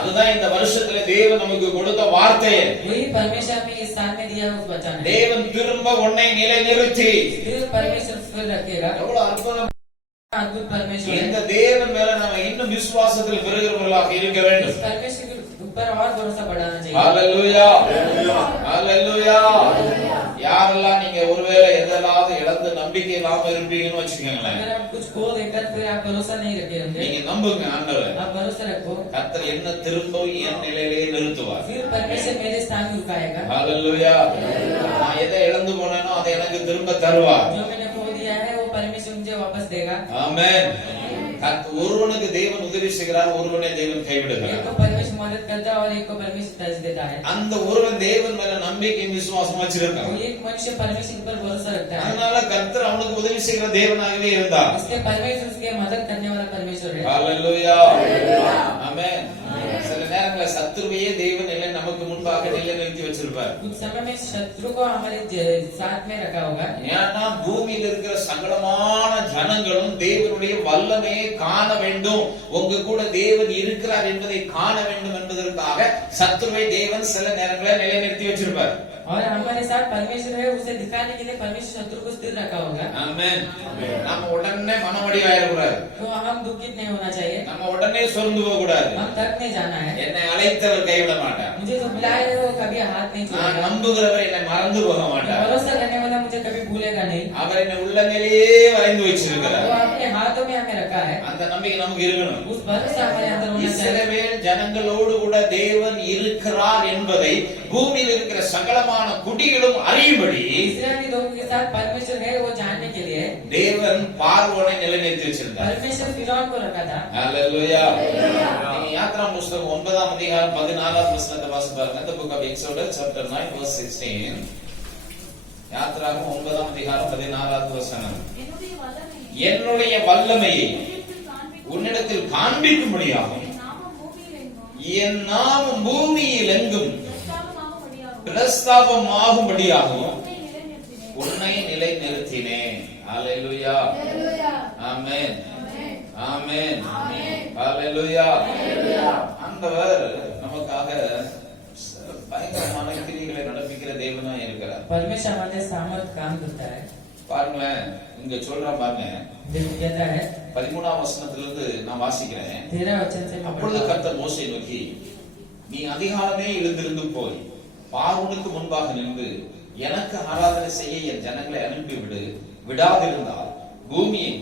அதுதான் இந்த வருஷத்துல தேவன் நமக்கு கொடுத்த வார்த்தை. वही परमेश्वर में इस स्थान में दिया उस वचन है। தேவன் திரும்ப உன்னை நிலை நிறுத்தி, फिर परमेश्वर स्थिर रखेगा। எவ்வளவு அற்புதம். अद्भुत परमेश्वर है। இந்த தேவன் மேல நாம இன்னும் விசுவாசத்தில் பெருகிறவர்களாக இருக்க इस வேண்டும். परमेश्वर के ऊपर और भरोसा बढ़ाना चाहिए। ஹalleluya, ஹalleluya. யாரெல்லாம் நீங்க ஒருவேளை எதெல்லாம் இழந்து நம்பிக்கை இல்லாம இருப்பீங்கன்னு வச்சுக்கோங்களேன், अगर आप कुछ खो देकर फिर आप भरोसा नहीं रखे होंगे, நீங்க நம்புங்க ஆண்டவரை, आप भरोसा रखो, கர்த்தர் என்ன திரும்ப என் நிலையிலே நிறுத்துவார். फिर परमेश्वर मेरे स्थान में रुकाएगा। ஹalleluya. நான் எதை இழந்து போனேனோ அதை எனக்கு திரும்ப தருவார். जो मैंने खो दिया है वो परमेश्वर मुझे वापस देगा। ஆமென். ஒருவனுக்கு தேவன் உதவி செய்கிறார், ஒருவனை தேவன் एक கைவிடுகிறார். को परमेश्वर मदद करता है और एक को परमेश्वर तज देता है। அந்த ஒருவன் தேவன் மேல நம்பிக்கை விசுவாசம் வச்சிருக்கான். तो एक मनुष्य परमेश्वर के ऊपर भरोसा रखता है, அதனால கர்த்தர் அவனுக்கு உதவி செய்கிற தேவனாகவே இருந்தார். इसलिए परमेश्वर उसके मदद करने वाला परमेश्वर है। ஹalleluya, ஆமென். சில நேரங்கள்ல சத்துருவையே தேவன் இல்லை நமக்கு முன்பாக நிலை நிறுத்தி வச்சிருப்பார். कुछ समय में शत्रु को हमारे साथ में रखा होगा, ஏன்னா பூமியில இருக்கிற சகலமான ஜனங்களும் தேவனுடைய வல்லமையை காண வேண்டும், உங்க கூட தேவன் இருக்கிறார் என்பதை காண வேண்டும் என்பதற்காக சத்துருவை தேவன் சில நேரங்களில் நிலைநிறுத்தி வச்சிருப்பார். और हमारे साथ परमेश्वर है, उसे दिखाने के लिए परमेश्वर शत्रु को स्थिर रखा होगा। ஆமென். நம்ம உடனே மனமடிவாயிடக்கூடாது, तो हम दुखित नहीं होना चाहिए, நம்ம உடனே சொர்ந்து போக கூடாது. हम तक नहीं जाना है। என்னை அழைத்தவர் கைவிட மாட்டார், मुझे जो बुलाए है वो कभी हाथ नहीं நான் छोड़ेगा, நம்புகிறவர் என்னை மறந்து போக மாட்டார். भरोसा करने वाला मुझे कभी भूलेगा नहीं। அவர் என்னை உள்ளங்களிலே வரைந்து வச்சிருக்கிறார். वो अपने हाथों में हमें रखा है, அந்த நம்பிக்கை நமக்கு இருக்கணும். उस भरोसा हमारे अंदर होना चाहिए। இஸ்ரவேல் ஜனங்களோடு கூட தேவன் இருக்கிறார் என்பதை பூமியில் இருக்கிற சகலமான குடிகளும் அறியும்படி इस्राएली लोगों के साथ परमेश्वर है वो जानने के लिए தேவன் பார்வோனை நிலைநிறுத்தி வச்சிருந்தார். परमेश्वर फिरौन को रखा था। ஹalleluya. நீங்க யாத்ரா புத்தகம் 9ஆம் அதிகாரம் 14ஆம் வசனத்தை வாசித்து பாருங்க. The book of Exodus chapter 9 verse 16. யாத்ராகமம் 9ஆம் அதிகாரம் 14வது வசனம். என்னுடைய வல்லமையை உன்னிடத்தில் காண்பிக்கும்படியாகும் என் நாமம் பூமியில் எங்கும் பிரஸ்தாபமாகும்படியாகவும் உன்னை நிலை நிறுத்தினேன். ஹalleluya, ஆமென், ஆமென், ஹalleluya. ஆண்டவர் நமக்காக பயங்கரமான கிரியைகளை நடப்பிக்கிற தேவனா இருக்கிறார். परमेश्वर हमारे सामर्थ काम करता है। பாருங்களேன், இங்க சொல்றேன் பாருங்க, देखो कहता है 13ஆம் வசனத்திலிருந்து நான் வாசிக்கிறேன். 13 वचन से मैं அப்பொழுது पढ़ता हूं। கர்த்தர் மோசேயை நோக்கி, நீ அதிகாலமே எழுந்திருந்து போய் பார்வோனுக்கு முன்பாக நின்று எனக்கு ஆராதனை செய்ய என் ஜனங்களை அனுப்பிவிடு, விடாதிருந்தால் பூமியில்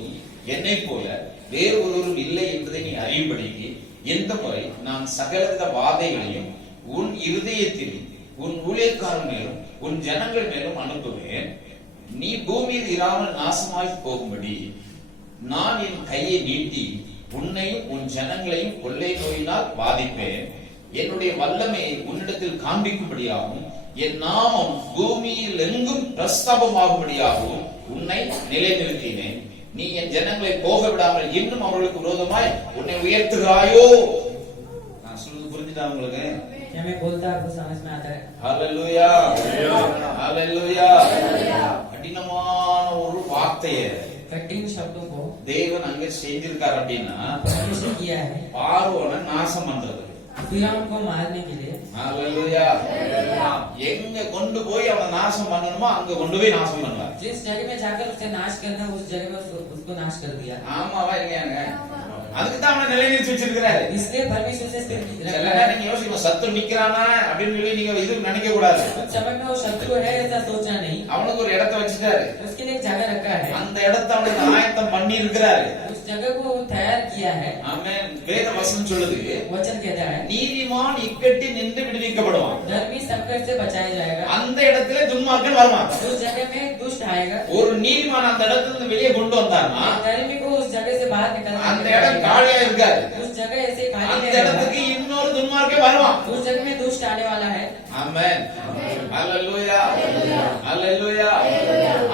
என்னைப் போல வேறு ஒருவரும் இல்லை என்பதை நீ அறியும்படிக்கு இந்த முறை நான் சகலவித வாதைகளையும் உன் இருதயத்தில் உன் ஊழியக்காரன் மேலும் உன் ஜனங்கள் மேலும் அனுப்புவேன். நீ பூமியில் இராமல் நாசமாய் போகும்படி நான் என் கையை நீட்டி உன்னையும் உன் ஜனங்களையும் கொள்ளை நோயினால் பாதிப்பேன். என்னுடைய வல்லமையை உன்னிடத்தில் காண்பிக்கும்படியாகவும் என் நாமம் பூமியில் எங்கும் பிரஸ்தாபமாகும்படியாகவும் உன்னை நிலைநிறுத்தினேன். நீ என் ஜனங்களை போக விடாமல் இன்னும் அவர்களுக்கு விரோதமாய் உன்னை உயர்த்துகிறாயோ? நான் சொல்றது புரிஞ்சுட்டா உங்களுக்கு? क्या मैं बोलता आपको समझ में आता है? ஹalleluya, ஹalleluya. கடினமான ஒரு வார்த்தையை कठिन शब्दों को தேவன் அங்க செஞ்சிருக்கார் அப்படின்னா परमेश्वर किया है பார்வோனை நாசம் பண்றது. फिरौन को मारने के लिए। ஹalleluya. எங்க கொண்டு போய் அவனை நாசம் பண்ணணுமோ அங்க கொண்டு போய் நாசம் பண்ணலாம். जिस जगह में जाकर उसे नाश करना उस जगह में उसको नाश कर दिया। ஆமாவா இல்லையாங்க? அதுக்கு தான் அவனை நிலைநிறுத்தி வச்சிருக்கிறாரு. इसलिए परमेश्वर से स्थिर சில रखा நேரம் है। நீங்க யோசிக்கணும், சத்து நிக்கிறானா அப்படின்னு சொல்லி நீங்க இது நினைக்க கூடாது. उस समय में वो शत्रु है ऐसा सोचना नहीं, அவனுக்கு ஒரு இடத்தை வச்சுட்டாரு, उसके लिए एक जगह रखा है, அந்த இடத்தை அவனுக்கு ஆயத்தம் பண்ணி இருக்கிறாரு. उस जगह को तैयार किया है। ஆமென். வேத வசனம் சொல்லுது, वचन कहता है நீதிமான் இக்கட்டி நின்று விடுவிக்கப்படுவான். धर्मी संकट से बचाया जाएगा। அந்த இடத்துல துன்மார்க்கன் வரமாட்டான். उस जगह में दुष्ट आएगा। ஒரு நீதிமான் அந்த இடத்துல இருந்து வெளியே கொண்டு வந்தான்னா धर्मी को उस जगह से बाहर निकलना அந்த இடம் காலியா இருக்காது. उस जगह ऐसे खाली அந்த नहीं रहेगा। இடத்துக்கு இன்னொரு துன்மார்க்கன் வருவான். उस जगह में दुष्ट आने वाला है। ஆமென். ஹalleluya. ஹalleluya.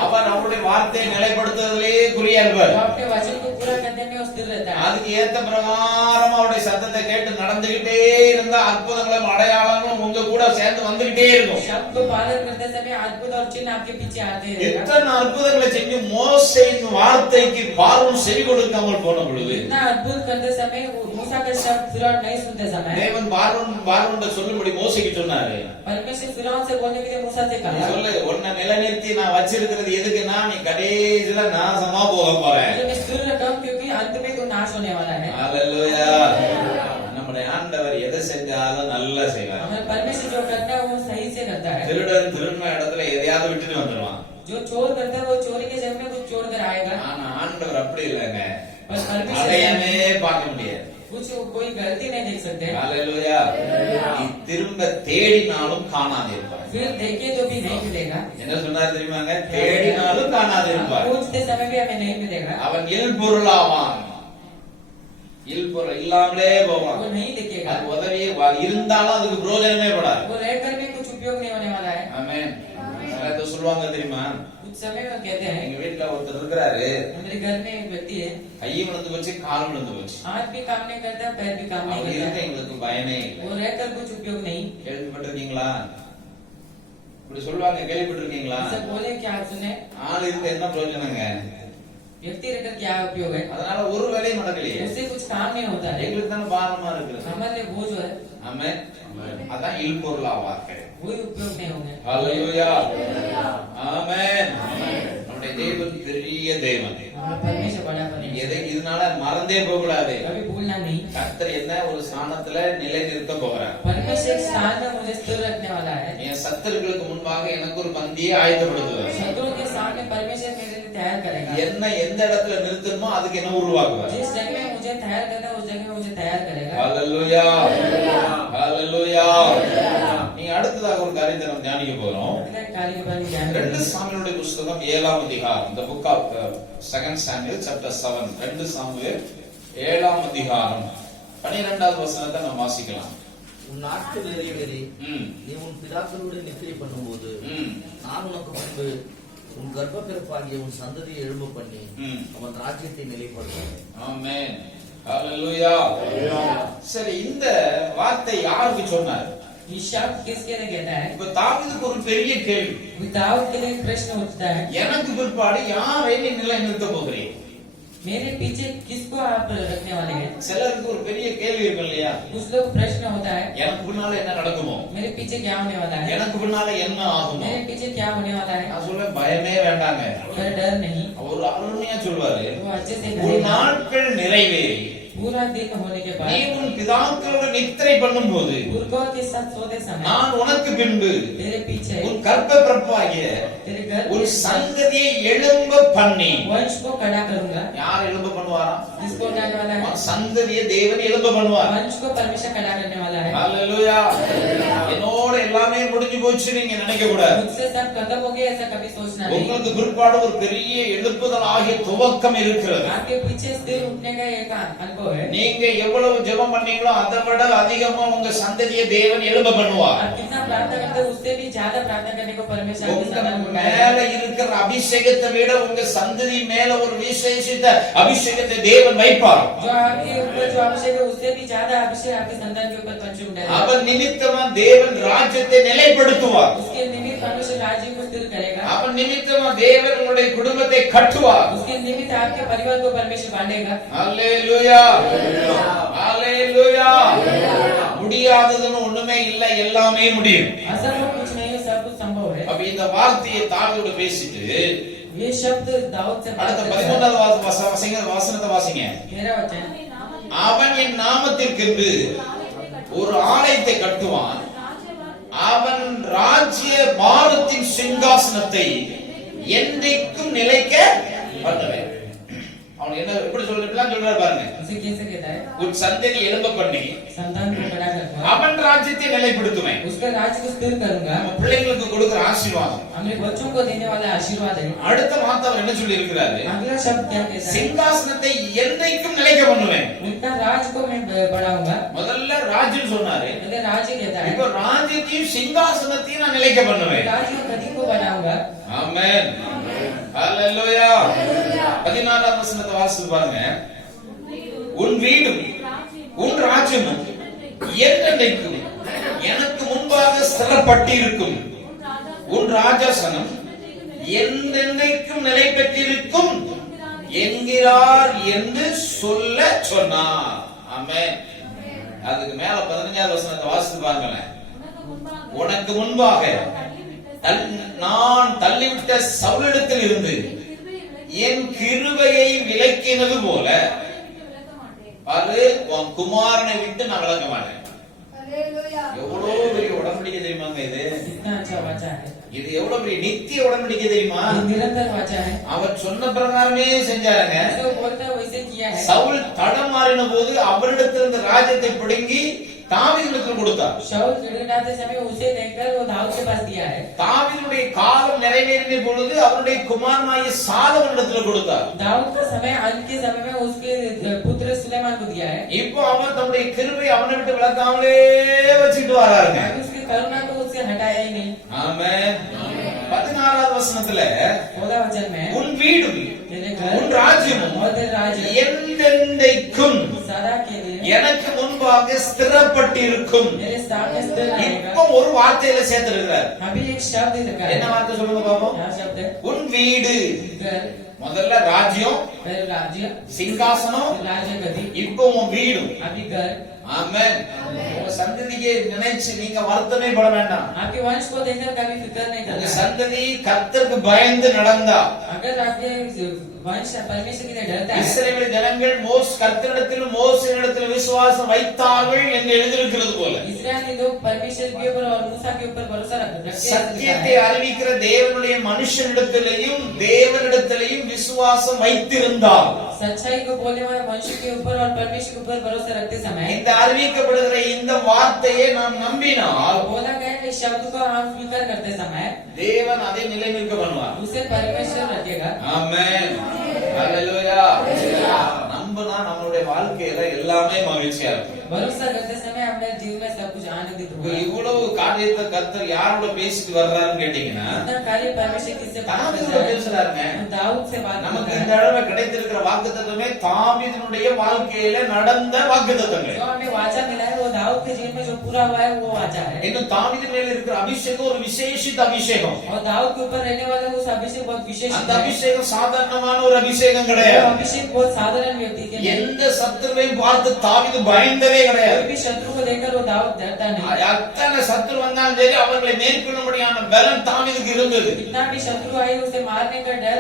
அவர் அவருடைய வார்த்தையை நிலைப்படுத்துவதிலே குறியா இருப்பார். वो अपने वचन को पूरा करने में स्थिर रहता है। அதுக்கு ஏத்த பிரகாரம் அவருடைய சத்தத்தை கேட்டு நடந்துகிட்டே இருந்தா அற்புதங்களும் அடையாளங்களும் உங்க கூட சேர்ந்து வந்துகிட்டே இருக்கும். शब्द को पालन करते समय अद्भुत और चिन्ह आपके पीछे आते रहेगा। இத்தனை அற்புதங்களை செஞ்சு மோசேயின் வார்த்தைக்கு பார்வன் செவி கொடுக்காமல் போன பொழுது इतना अद्भुत करते समय मूसा का शब्द फिरौन नहीं सुनते समय தேவன் பார்வன் சொல்லும்படி மோசேக்கு சொன்னாரு, परमेश्वर फिरौन से बोलने के लिए मूसा से நீ कहा சொல்லு, உன்னை நிலைநிறுத்தி நான் வச்சிருக்கிறது எதுக்குன்னா நீ கடைசியில நாசமா போக போற. मुझे मैं स्थिर रखूं क्योंकि अंत में तो नाश होने वाला है। ஹalleluya. நம்முடைய ஆண்டவர் எதை செஞ்சாலும் நல்லா செய்வார். हमारा परमेश्वर जो करता है वो सही से करता है। திருடன் திருடின இடத்துல எதையாவது விட்டுட்டு வந்துடுவான். जो चोर करता है वो चोरी के जगह में कुछ छोड़ कर आएगा। ஆனா ஆண்டவர் அப்படி இல்லைங்க, पर परमेश्वर அதையுமே பார்க்க முடியாது. कुछ कोई गलती नहीं देख सकते। ஹalleluya. நீ திரும்ப தேடினாலும் காணாது இருப்பார். फिर देखे तो भी नहीं मिलेगा। என்ன சொன்னார் தெரியுமாங்க? தேடினாலும் காணாது இருப்பார். पूछते समय भी हमें नहीं मिलेगा। அவன் இல்பொருளாவான். இல்பொருள் இல்லாமலே போவான். वो नहीं दिखेगा। அது உதவி இருந்தாலும் அதுக்கு பிரயோஜனமே படாது. वो रहकर भी कुछ उपयोग नहीं होने वाला है। ஆமென். சிலர் சொல்லுவாங்க தெரியுமா, कुछ समय में कहते हैं எங்க வீட்டுல ஒருத்தர் இருக்கிறாரு, हमारे घर में एक व्यक्ति है, கையும் விழுந்து போச்சு காலும் விழுந்து போச்சு, हाथ भी काम नहीं करता, पैर भी काम नहीं அவர் करता, இருக்க எங்களுக்கு பயமே இல்லை. वो रहकर कुछ उपयोग नहीं। கேள்விப்பட்டிருக்கீங்களா? இப்படி சொல்லுவாங்க, கேள்விப்பட்டிருக்கீங்களா? ऐसा बोले क्या आप सुने? ஆள் இருக்க என்ன பிரயோஜனங்க? व्यक्ति रहकर क्या उपयोग है? அதனால ஒரு வேலையும் நடக்கலையே. उससे कुछ काम नहीं होता है। எங்களுக்கு தானே பாரமா இருக்குது. हमारे लिए बोझ है, ஆமென். அதான் இல்பொருளா வார்த்தை. कोई उपयोग नहीं होंगे। ஹalleluya. ஆமென். நம்முடைய தேவன் பெரிய தேவன். हमारा परमेश्वर बड़ा நீங்க परमेश्वर எதை இதனால மறந்தே போக கூடாது. कभी भूलना नहीं। கர்த்தர் என்ன ஒரு ஸ்தானத்துல நிலை நிறுத்த போகிறார். परमेश्वर एक स्थान में मुझे स्थिर रखने वाला है। என் சத்துருக்களுக்கு முன்பாக எனக்கு ஒரு பந்தியை ஆயத்தப்படுத்துவார். शत्रुओं के सामने परमेश्वर मेरे लिए तैयार करेगा। என்ன எந்த இடத்துல நிறுத்தணுமோ அதுக்கு என்ன உருவாக்குவார். जिस जगह में मुझे तैयार करना है उस जगह में मुझे तैयार करेगा। ஹalleluya. ஹalleluya. நீங்க அடுத்ததாக ஒரு காரியத்தை நம்ம தியானிக்க போறோம். अगला कार्य के बारे में ध्यान 2 रखें। சாமுவேலுடைய புத்தகம் 7ஆம் அதிகாரம், the book of 2 Samuel chapter 7. 2 Samuel 7ஆம் அதிகாரம் 12வது வசனத்தை நாம் வாசிக்கலாம். உன் நாட்கள் நிறைவேறி ம். நீ உன் பிதாக்களோடு நித்திரை பண்ணும்போது ம். நான் உனக்கு முன்பு உன் கர்ப்ப பிறப்பாகிய உன் சந்ததியை எழும்ப பண்ணி ம். அவன் ராஜ்யத்தை நிலைப்படுத்துவேன். ஆமென். ஹalleluya. சரி, இந்த வார்த்தை யாருக்கு சொன்னார்? ये शब्द किसके लिए कहता है? இப்ப தாவீதுக்கு ஒரு பெரிய கேள்வி. दाऊद के लिए एक प्रश्न उठता है, எனக்கு பிற்பாடு யாரை நீ நிலைநிறுத்த போகிறீர்? मेरे पीछे किसको आप रखने वाले हैं? சிலருக்கு ஒரு பெரிய கேள்வி இருக்கும் இல்லையா? कुछ लोग प्रश्न होता है, எனக்கு பின்னால என்ன நடக்குமோ, मेरे पीछे क्या होने वाला है, எனக்கு பின்னால என்ன ஆகுமோ. मेरे पीछे क्या होने वाला है। நான் சொல்றேன், பயமே வேண்டாங்க. पर डर नहीं, ஒரு அருமையா சொல்வாரு, वो अच्छे से ஒரு करेगा। நாட்கள் நிறைவேறி पूरा दिन होने के நீ बाद உன் பிதாக்களோடு நித்திரை பண்ணும்போது पुरखों के साथ सोते समय நான் உனக்கு பின்பு तेरे पीछे உன் கர்ப்ப பிறப்பாகிய तेरे घर ஒரு के साथ சந்ததியை எழும்ப பண்ணி. वंश को खड़ा करूंगा। யார் எழும்ப பண்ணுவாராம்? किसको उठाने वाला है? உன் சந்ததியை தேவன் எழும்ப பண்ணுவார். वंश को परमेश्वर खड़ा करने वाला है। ஹalleluya. என்னோட எல்லாமே முடிஞ்சு போச்சு நீங்க நினைக்க கூடாது. मुझसे सब खत्म हो गया ऐसा कभी सोचना नहीं। உங்களுக்கு பிற்பாடு ஒரு பெரிய எழுப்புதல் ஆகிய துவக்கம் இருக்கிறது. आपके पीछे स्थिर उठने का एक अनुभव है। நீங்க எவ்வளவு ஜெபம் பண்ணீங்களோ அதை விட அதிகமா உங்க சந்ததியை தேவன் எழும்ப பண்ணுவார். आप कितना प्रार्थना करते हो उससे भी ज्यादा प्रार्थना करने को परमेश्वर आपके உங்க सामने மேல उठाएगा। இருக்கிற அபிஷேகத்தை விட உங்க சந்ததி மேல ஒரு விசேஷித்த அபிஷேகத்தை தேவன் வைப்பார். जो आपके ऊपर जो अभिषेक है उससे भी ज्यादा अभिषेक आपके संतान के ऊपर पंच उठाएगा। அவன் நிமித்தமா தேவன் ராஜ்யத்தை நிலைப்படுத்துவார். उसके निमित्त परमेश्वर राज्य को स्थिर करेगा। அவன் நிமித்தமா தேவன் உங்களுடைய குடும்பத்தை கட்டுவார். उसके निमित्त आपके परिवार को परमेश्वर बांधेगा। ஹalleluya. ஹalleluya. முடியாததுன்னு ஒண்ணுமே இல்ல, எல்லாமே முடியும். असंभव कुछ नहीं है, सब कुछ संभव है। அப்ப இந்த வார்த்தையை தாவீதோடு பேசிட்டு ये शब्द दाऊद से बात அடுத்த करता है। 13வது வசனத்தை வாசிங்க. 13 वचन, அவன் என் நாமத்திற்கென்று ஒரு ஆலயத்தை கட்டுவான், அவன் ராஜ்ய பாரத்தின் சிங்காசனத்தை என்றைக்கும் நிலைக்க பண்ணுவேன். அவன் என்ன எப்படி சொல்றாரு பாருங்க. उसे कैसे कहता है? உன் சந்ததி எழும்ப பண்ணி संतान को बड़ा करूंगा, அவன் ராஜ்யத்தை நிலைப்படுத்துவேன். उसका राज्य को स्थिर करूंगा. நம்ம பிள்ளைங்களுக்கு கொடுக்கிற ஆசீர்வாதம். हमने बच्चों को देने वाला आशीर्वाद है. அடுத்த வார்த்தை அவர் என்ன சொல்லி இருக்கிறாரு? अगला शब्द क्या कहता है? சிங்காசனத்தை என்றைக்கும் நிலைக்க பண்ணுவேன். उनका राज को मैं बढ़ाऊंगा. முதல்ல ராஜ்யம் சொன்னாரு. अगर राज्य कहता है, இப்போ ராஜ்யத்தையும் சிங்காசனத்தையும் நான் நிலைக்க பண்ணுவேன். राज्य को गति को बढ़ाऊंगा. ஆமென். ஹalleluya. 16வது வசனத்தை வாசித்து பாருங்க. உன் வீடும் உன் ராஜ்யமும் என்றென்றைக்கும் எனக்கு முன்பாக ஸ்திரப்பட்டிருக்கும். உன் ராஜாசனம் என்றென்றைக்கும் நிலை பெற்றிருக்கும் என்கிறார் என்று சொல்ல சொன்னார். ஆமென். அதுக்கு மேல 15வது வசனத்தை வாசித்து பாருங்களேன். உனக்கு முன்பாக நான் தள்ளிவிட்ட சவுலிடத்தில் இருந்து என் கிருபையை விலக்கினது போல பாரு, உன் குமாரனை விட்டு நான் விலக்க மாட்டேன். எவ்வளவு பெரிய உடன்படிக்கை தெரியுமாங்க இது? कितना अच्छा वाचा है, இது எவ்வளவு பெரிய நித்திய உடன்படிக்கை தெரியுமா? ये निरंतर वाचा है. அவர் சொன்ன பிரகாரமே செஞ்சாருங்க. जो बोलता है वैसे किया है. சவுல் தடமாறின போது அவரிடத்திலிருந்து ராஜ்யத்தை பிடுங்கி தாவீதுக்கு கொடுத்தார். शाऊल गिड़गिड़ाते समय उसे लेकर वो दाऊद के पास दिया है. தாவீதுடைய காலம் நிறைவேறின பொழுது அவருடைய குமாரனாகிய சாலமோனிடத்தில் கொடுத்தார். दाऊद का समय अंत के समय में उसके पुत्र सुलेमान को दिया है. இப்போ அவர் தம்முடைய கிருபை அவனை விட்டு விலக்காமலே வச்சிட்டு வராருங்க. अभी उसकी करुणा को उससे हटाया ही नहीं. ஆமென். 16வது வசனத்துல 14 वचन में உன் வீடும் तेरे घर உன் ராஜ்யமும் और तेरे राज्य என்றென்றைக்கும் सदा के लिए எனக்கு முன்பாக ஸ்திரப்பட்டிருக்கும். मेरे सामने स्थिर இப்போ रहेगा. ஒரு வார்த்தையில சேர்த்திருக்கிறார். अभी एक शब्द लगा है. என்ன வார்த்தை சொல்லுங்க பாப்போம். क्या शब्द है? உன் வீடு. घर, முதல்ல ராஜ்யம், फिर राज्य, சிங்காசனம், फिर राज्य गति, இப்போ உன் வீடும். अभी घर. ஆமென். உங்க சந்ததியை நினைச்சு நீங்க வருத்தமே பட வேண்டாம். आपके वंश को देखकर कभी फिक्र नहीं உங்க करना. சந்ததி கர்த்தருக்கு பயந்து நடந்தா, अगर आपके वंश परमेश्वर के लिए डरता है, இஸ்ரவேல் ஜனங்கள் கர்த்தரிடத்திலும் மோசேயிடத்திலும் விசுவாசம் வைத்தார்கள் என்று எழுதியிருக்கிறது போல, इस्राएली लोग परमेश्वर के ऊपर और मूसा के ऊपर भरोसा रखते சத்தியத்தை हैं. அறிவிக்கிற தேவனுடைய மனுஷனிடத்திலேயும் தேவனிடத்திலேயும் விசுவாசம் வைத்திருந்தார். सच्चाई को बोलने वाले मनुष्य के ऊपर और परमेश्वर के ऊपर भरोसा रखते समय இந்த அறிவிக்கப்படுகிற இந்த வார்த்தையை நாம் நம்பினால் बोला गया है, इस शब्द को हम स्वीकार करते समय தேவன் அதை நிலைநிற்க பண்ணுவார். उसे परमेश्वर रखेगा. ஆமென். ஹalleluya. நம்பினா நம்மளுடைய வாழ்க்கையில எல்லாமே மகிழ்ச்சியா இருக்கும். भरोसा करते समय हमारे जीवन में सब कुछ आनंदित होगा. இவ்வளவு காரியத்தை கர்த்தர் யாரோட பேசிட்டு வர்றாருன்னு கேட்டீங்கன்னா इतना कार्य परमेश्वर किससे बात कर தாவீதோட रहा है? பேசுறாருங்க. दाऊद से बात कर நமக்கு रहा இந்த है. தடவை கிடைத்திருக்கிற வாக்குத்தத்தமே தாவீதினுடைய வாழ்க்கையில நடந்த வாக்குத்தத்தங்கள். जो हमें वाचा मिला है वो दाऊद के जीवन में जो पूरा हुआ है वो वाचा है. இன்னும் தாவீதின் மேல இருக்கிற அபிஷேகம் ஒரு விசேஷித்த அபிஷேகம். और दाऊद के ऊपर रहने वाला उस अभिषेक बहुत विशेष அந்த है. அபிஷேகம் சாதாரணமான ஒரு அபிஷேகம் वो கிடையாது. अभिषेक बहुत साधारण व्यक्ति के नहीं. எந்த சத்துருவையும் பார்த்து தாவீது பயந்தவே கிடையாது. कोई भी शत्रु को देखकर वो दाऊद डरता नहीं. அத்தனை சத்துரு வந்தாலும் சரி அவர்களை மேற்கொள்ளும்படியான பலம் தாவீதுக்கு இருந்தது. कितना भी शत्रु आए उसे मारने का डर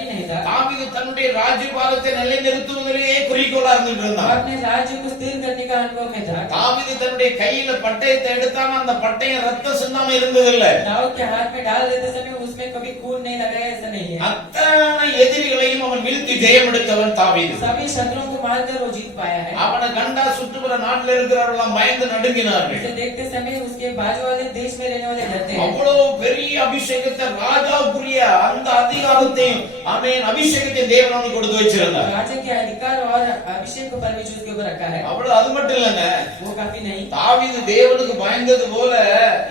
ही नहीं था. தாவீது தன்னுடைய ராஜ்யபாரத்தை நிலைநிறுத்துவதிலேயே குறிக்கோளா இருந்துட்டு இருந்தார். अपने राज्य को स्थिर करने का अनुभव में था. தாவீது தன்னுடைய கையில பட்டயத்தை எடுத்தான அந்த பட்டயம் ரத்தம் சிந்தாம இருந்ததில்லை. दाऊद के हाथ में डाल देते समय उसमें कभी खून नहीं लगाया, ऐसा नहीं है. அத்தனை எதிரிகளையும் அவன் வீழ்த்தி ஜெயம் எடுத்தவன் தாவீது. सभी शत्रुओं को मारकर वो जीत पाया है. அவனை கண்டா சுற்றுப்புற நாட்டில் இருக்கிறவர்கள் பயந்து நடுங்கினார்கள். उसे देखते समय उसके बाजू वाले देश में रहने वाले डरते हैं. அவ்வளவு பெரிய அபிஷேகத்தை ராஜாவுக்குரிய அந்த அதிகாரத்தையும் ஆமென் அபிஷேகத்தையும் தேவன் அவனுக்கு கொடுத்து வச்சிருந்தார். राजा के अधिकार और अभिषेक को परमेश्वर के ऊपर रखा है. அவ்வளவு அது மட்டும் இல்லங்க, वो काफी नहीं. தாவீது தேவனுக்கு பயந்தது போல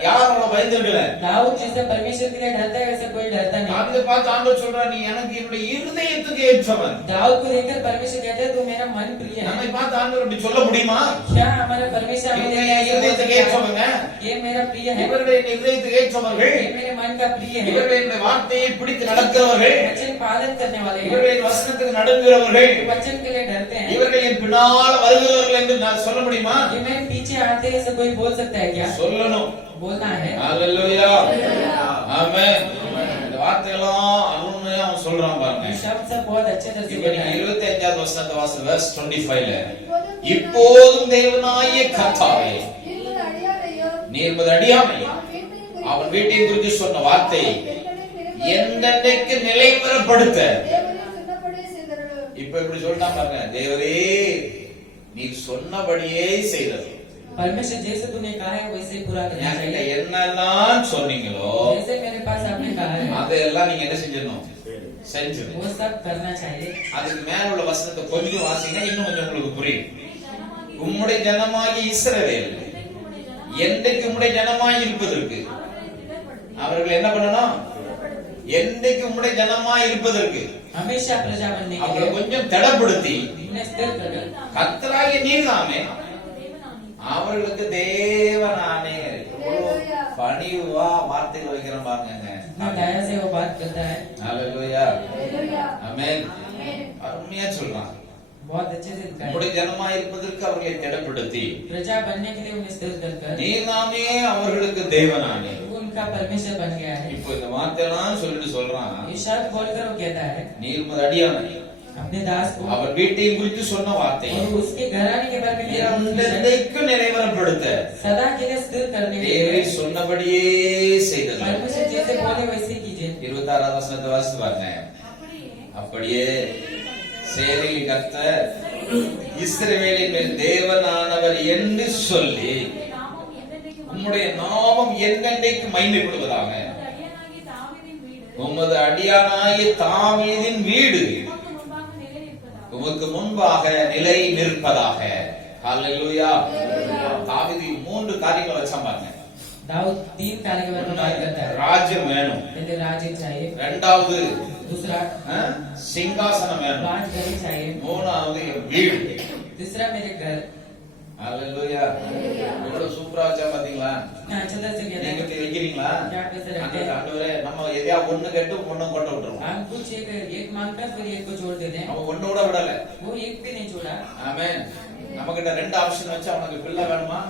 யாரும் அவனை பயந்துருக்கல. दाऊद जैसे परमेश्वर के लिए डरता है वैसे कोई डरता नहीं. தாவீதை பார்த்து ஆண்டவர் சொல்றார், நீ எனக்கு என்னுடைய இருதயத்துக்கு ஏற்றவன். दाऊद को देखकर परमेश्वर कहते हैं तू मेरा मन प्रिय है. நம்மை பார்த்து ஆண்டவர் இப்படி சொல்ல முடியுமா? क्या हमारा परमेश्वर हमें இவங்க ऐसे बोल இருதயத்துக்கு सकता ஏற்றவங்க, है? ये मेरा प्रिय है. இவருடைய இருதயத்துக்கு ஏற்றவர்கள், ये मेरे मन का प्रिय है. இவருடைய வார்த்தையை பிடித்து நடக்கிறவர்கள், वचन पालन करने वाले हैं. இவருடைய வசனத்துக்கு நடுங்குகிறவர்கள், वचन के लिए डरते हैं. இவர்கள் என் பின்னால் வருகிறவர்கள் என்று நான் சொல்ல முடியுமா? ये मेरे पीछे आते हैं ऐसा कोई बोल सकता है क्या? சொல்லணும். बोलना है. ஹalleluya. ஆமென். இந்த வார்த்தையெல்லாம் அருமையா அவன் சொல்றான் பாருங்க. ये शब्द सब बहुत अच्छे तरह से இப்ப कहता நீங்க है. 25வது வசனத்தை வாசிங்க, verse 25ல இப்போதும் தேவனாகிய கர்த்தாவே நீர் அடியாரையோ நீர் உமது அடியாமை அவன் வீட்டையும் குறித்து சொன்ன வார்த்தையை என்றென்றைக்கு நிலைவரப்படுத்த தேவனின் சொன்னபடியே செய்தருளும். இப்ப இப்படி சொல்லிட்டான் பாருங்க, தேவரே நீ சொன்னபடியே செய்தது. परमेश्वर जैसे तूने कहा है वैसे ही पूरा करना என்கிட்ட चाहिए। என்னெல்லாம் சொன்னீங்களோ जैसे मेरे पास आपने कहा है அதெல்லாம் நீங்க என்ன செஞ்சிடணும், செஞ்சிடணும். वो सब करना चाहिए। அதுக்கு மேல உள்ள வசனத்தை கொஞ்சம் வாசிங்க, இன்னும் கொஞ்சம் உங்களுக்கு புரியும். உம்முடைய ஜனமாகி இஸ்ரவேல் என்றைக்கு உம்முடைய ஜனமாய் இருப்பதற்கு அவர்கள் என்ன பண்ணணும், என்றைக்கு உம்முடைய ஜனமாய் இருப்பதற்கு हमेशा प्रजा बनने के அவங்களை लिए கொஞ்சம் தடப்படுத்தி उन्हें स्थिर कर கர்த்தராகிய நீர்தாமே அவர்களுக்கு தேவனானே. பணிவா வார்த்தைகள் வைக்கிறோம் பாருங்க. इतना दया से वो बात करता है। ஹalleluya, ஆமென். அருமையா சொல்றான், बहुत अच्छे से दिखाया। உம்முடைய ஜனமாய் இருப்பதற்கு அவர்களை தடப்படுத்தி प्रजा बनने के लिए उन्हें स्थिर कर நீர்தாமே அவர்களுக்கு தேவனானே. वो उनका परमेश्वर बन गया है। இப்போ இந்த வார்த்தையெல்லாம் சொல்லிட்டு சொல்றான், ये शब्द बोलकर वो कहता है நீர் உமது அடியானே अपने दास को அவர் வீட்டையும் குறித்து சொன்ன வார்த்தை और उसके घराने के बारे में मेरा उनसे என்றைக்கும் நிறைவேறப்படுத்த सदा के लिए स्थिर करने के தேவரே लिए சொன்னபடியே செய்தது. परमेश्वर जैसे बोले वैसे कीजिए। 26வது வசனத்தை வாசித்து பாருங்க. அப்படியே சேனையின் கர்த்தர் இஸ்ரவேலின் மேல் தேவனானவர் என்று சொல்லி உம்முடைய நாமம் என்றென்றைக்கு மகிமைப்படுவதாக. உமது அடியானாகிய தாவீதின் வீடு உமக்கு முன்பாக நிலை நிற்பதாக. ஹalleluya. தாவீது 3 காரியங்களை வச்சான் பாருங்க. दाऊद 3 कार्य के बारे में बात करता है। ராஜ்யம் வேணும், पहले राज्य चाहिए, இரண்டாவது दूसरा சிங்காசனம் வேணும், राजगद्दी चाहिए, மூணாவது வீடு. तीसरा मेरे घर। ஹalleluya. எவ்வளவு சூப்பரா வச்சா பாத்தீங்களா? इतना अच्छा तरह से कहता நீங்க है வைக்கிறீங்களா? क्या पैसे रखते हैं। ஆண்டவரே நம்ம எதையா ஒண்ணு கேட்டு ஒண்ணு கொண்டு விட்டுருவோம். हम कुछ एक मांगकर फिर एक को छोड़ देते हैं। நம்ம ஒண்ணு கூட விடல. वो एक भी नहीं छोड़ा। ஆமென். நம்ம கிட்ட 2 ஆப்ஷன் வச்சு அவனுக்கு பிள்ளை வேணுமா,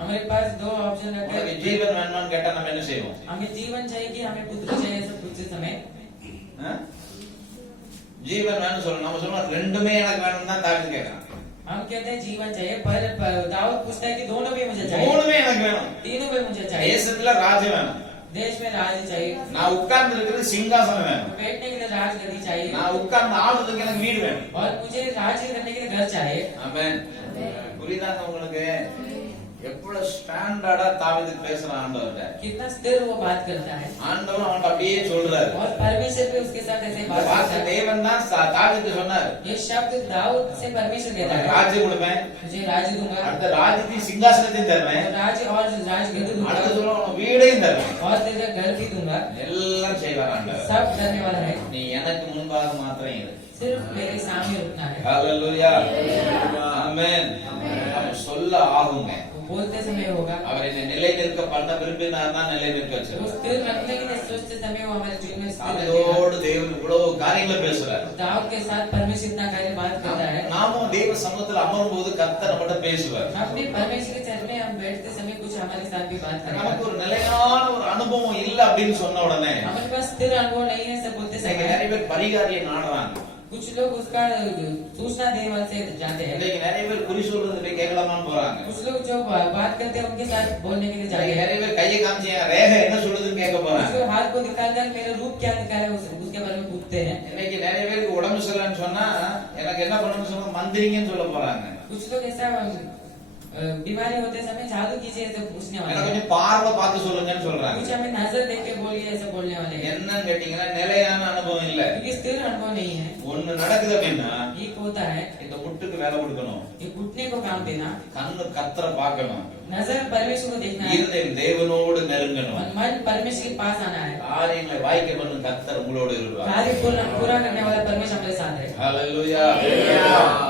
हमारे पास 2 ऑप्शन உனக்கு रखे। ஜீவன் வேணுமான்னு கேட்டா நம்ம என்ன செய்வோம்? हमें जीवन चाहिए कि हमें पुत्र चाहिए, सब कुछ समय ஜீவன் வேணும் சொல்லணும். நம்ம சொல்றோம் ரெண்டுமே எனக்கு வேணும் தான் தாவீது கேட்கறான். हम कहते हैं जीवन चाहिए, पर दाऊद पूछता है कि दोनों भी मुझे चाहिए, மூணுமே எனக்கு வேணும். तीनों भी मुझे चाहिए। தேசத்துல ராஜ்யம் வேணும், देश में राज चाहिए, நான் உட்கார்ந்து இருக்கிறது சிங்காசனம் வேணும், बैठने के लिए राजगद्दी चाहिए, நான் உட்கார்ந்து ஆளுறதுக்கு எனக்கு வீடு வேணும். और मुझे राज्य करने के लिए घर चाहिए। ஆமென். புரியுதாங்க உங்களுக்கு? எவ்வளவு ஸ்டாண்டர்டா தாவீது பேசுறான் ஆண்டவர்கிட்ட. कितना स्थिर वो बात करता है, ஆண்டவர் அவன்கிட்ட அப்படியே சொல்றாரு. और परमेश्वर भी उसके साथ ऐसे இந்த बात வார்த்தை करता है। தேவன் தான் தாவீதுக்கு சொன்னார், ये शब्द दाऊद से परमेश्वर कहता உனக்கு है, ராஜ்யம் கொடுப்பேன், मुझे राज्य दूंगा, அடுத்த ராஜ்யத்தையும் சிங்காசனத்தையும் தருவேன், और राज्य और राजगद्दी दूंगा, அடுத்த சொல்ல உனக்கு வீடையும் தருவேன். और तेरा घर भी दूंगा। எல்லாம் செய்வார் ஆண்டவர். सब करने वाला है, நீ எனக்கு முன்பாக மாத்திரம் இரு. सिर्फ मेरे सामने रुकना है। ஹalleluya. ஆமென். அவர் சொல்ல ஆகுங்க. वो बोलते समय होगा, அவர் என்னை நிலை நிற்க பண்ண விரும்பினார்னா நிலை நிற்க वो வச்சிருவார். स्थिर रखने के लिए सोचते समय वो हमारे जीवन में स्थिर रखेगा। அதோடு தேவன் இவ்வளவு காரியங்களை பேசுறார். दाऊद के साथ परमेश्वर इतना कार्य बात करता है। நாமும் தேவ சமூகத்தில் அமரும் போது கர்த்தர் நம்மகிட்ட பேசுவார். अपने परमेश्वर के चरण में हम बैठते समय कुछ हमारे साथ भी बात करेगा। நமக்கு ஒரு நிலையான ஒரு அனுபவம் இல்ல அப்படின்னு சொன்ன உடனே हमारे पास स्थिर अनुभव नहीं है सब बोलते இன்னைக்கு समय। நிறைய பேர் பரிகாரியை நாடுறாங்க. कुछ लोग उसका सूचना देने वाले से जाते हैं, இன்னைக்கு நிறைய பேர் குறி சொல்றது போய் கேட்கலாமான்னு போறாங்க. कुछ लोग जो बात करते हैं उनके साथ बोलने के लिए जाते இன்னைக்கு हैं, நிறைய பேர் கையை காமிச்சு என் ரேகை என்ன சொல்லுதுன்னு கேட்க कुछ போறாங்க. लोग हाथ को निकालकर मेरा रूप क्या निकाला है उसके बारे में पूछते हैं। இன்னைக்கு நிறைய பேருக்கு உடம்பு சரியில்லைன்னு சொன்னா எனக்கு என்ன பண்ணணும்னு சொன்னா மந்திரிங்கன்னு சொல்ல போறாங்க. कुछ लोग ऐसा बीमारी होते समय जादू कीजिए ऐसा पूछने वाले எனக்கு हैं, கொஞ்சம் பார்வை பார்த்து சொல்லுங்கன்னு சொல்றாங்க. कुछ हमें नजर देख के बोलिए ऐसा बोलने वाले हैं, என்னன்னு கேட்டீங்கன்னா நிலையான அனுபவம் இல்ல. क्योंकि स्थिर अनुभव नहीं है। ஒண்ணு நடக்குது அப்படின்னா एक होता है இந்த முட்டுக்கு வேலை கொடுக்கணும், ये घुटने को काम देना, கண்ணு கத்தரை பார்க்கணும், नजर परमेश्वर को देखना है, இருதயம் தேவனோடு நெருங்கணும், और मन परमेश्वर के पास आना है। காரியங்களை வாய்க்க பண்ணும் கத்தர் உங்களோடு இருப்பார். कार्य पूरा करने वाला परमेश्वर हमारे साथ है। ஹalleluya.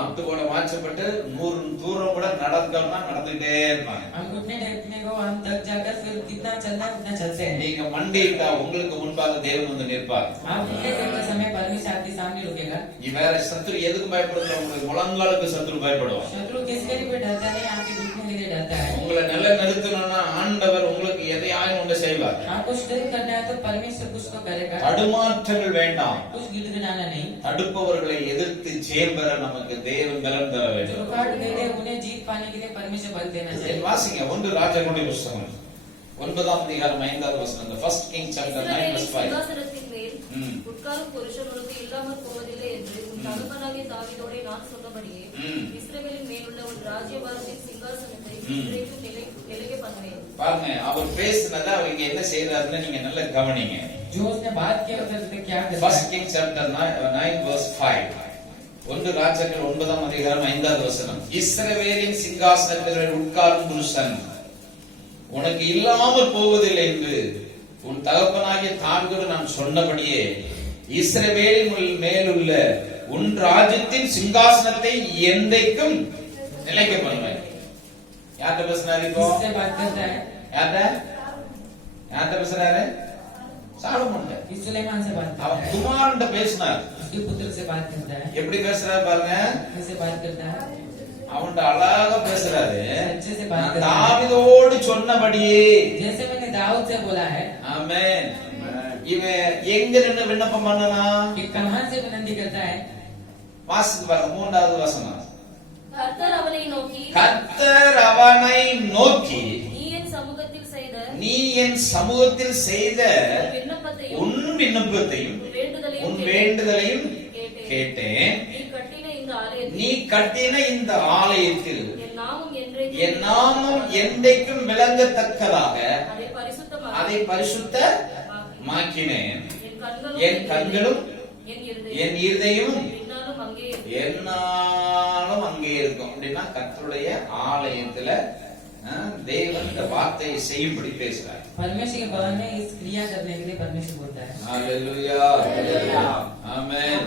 முட்டு கூட மாற்றப்பட்டு 100 தூரம் கூட நடந்தோம்னா நடந்துட்டே இருப்பாங்க. हम घुटने टेकने को हम थक जाकर फिर कितना चलना है उतना चलते हैं। நீங்க மண்டியிட்டா உங்களுக்கு முன்பாக தேவன் வந்து நிற்பார். आप घुटने टेकते समय परमेश्वर आपके सामने रुकेगा। வேற சத்துரு எதுக்கு பயப்படுறது? உங்களுக்கு முழங்காலுக்கு சத்துரு பயப்படுவான். शत्रु किसके लिए भी डरता नहीं, आपके घुटने के लिए डरता है। உங்களை நிலை நிறுத்தணும்னா ஆண்டவர் உங்களுக்கு எதையாயும் ஒன்று செய்வார். आपको स्थिर करना है तो परमेश्वर कुछ तो करेगा। தடுமாற்றங்கள் வேண்டாம். कुछ गिड़गिड़ाना नहीं। தடுப்பவர்களை எதிர்த்து ஜெயம் பெற நமக்கு தேவன் பலன் தர வேண்டும். रुकावट देते उन्हें जीत पाने के लिए परमेश्वर बल देना चाहिए। வாசிங்க 1 ராஜாக்களுடைய புத்தகம் 9ஆம் அதிகாரம் 5வது வசனம். The first King chapter 9 verse 5. சிங்காசனத்தின் மேல் ம். உட்காரும் புருஷன் உனக்கு இல்லாமல் போவதில்லை என்று தகப்பனாகிய தாவீதோடே நான் சொன்னபடியே ம். இஸ்ரவேலின் மேலுள்ள ஒரு ராஜ்யபாரத்தின் சிங்காசனத்தை ம். இன்றைக்கு நிலைக்க பண்ணுவேன். பாருங்க, அவர் பேசுனதை அவர் இங்க என்ன செய்யறாருன்னு நீங்க நல்லா கவனிங்க. जो उसने बात किया उसने क्या करता First है? King chapter 9 verse 5. 1 ராஜாக்கள் 9ஆம் அதிகாரம் 5வது வசனம். இஸ்ரவேலின் சிங்காசனத்தில் உட்காரும் புருஷன் உனக்கு இல்லாமல் போவதில்லை என்று உன் தகப்பனாகிய தாவீதோடு நான் சொன்னபடியே இஸ்ரவேலின் மேலுள்ள உன் ராஜ்யத்தின் சிங்காசனத்தை என்றைக்கும் நிலைக்க பண்ணுவேன். யார்கிட்ட பேசுறாரு இப்போ? किससे बात करता है? யார்கிட்ட பேசுறாரு? சாலமோன்ட்ட. सुलेमान से बात करता அவன் है, குமாரன்ட்ட பேசினார். उसके पुत्र से बात करता है, எப்படி பேசுறாரு பாருங்க. कैसे बात करता है, அவன்கிட்ட அழகா பேசுறாரு. अच्छे से बात நான் करता है, தாவீதோடு சொன்னபடியே. जैसे मैंने दाऊद से बोला है ஆமென். இவன் எங்க நின்னு விண்ணப்பம் பண்ணனா? कि कहां से विनती करता है? வாசித்து பாருங்க 3வது வசனம். கர்த்தர் அவனை நோக்கி, கர்த்தர் அவனை நோக்கி, நீ என் சமூகத்தில் செய்த நீ என் சமூகத்தில் செய்த விண்ணப்பத்தையும் உன் விண்ணப்பத்தையும் உன் வேண்டுதலையும் கேட்டேன். நீ கட்டின இந்த ஆலயத்தில் என் நாமம் என்றைக்கும் விளங்கத்தக்கதாக அதை பரிசுத்தமாக்கினேன். என் கண்களும் என் இருதயமும் என்னாலும் அங்கே இருக்கும். அப்படின்னா கர்த்தருடைய ஆலயத்துல தேவன் இந்த வார்த்தையை செய்யும்படி பேசுறார். परमेश्वर के भवन में इस क्रिया करने के लिए परमेश्वर बोलता है. ஹalleluya. ஆமென்.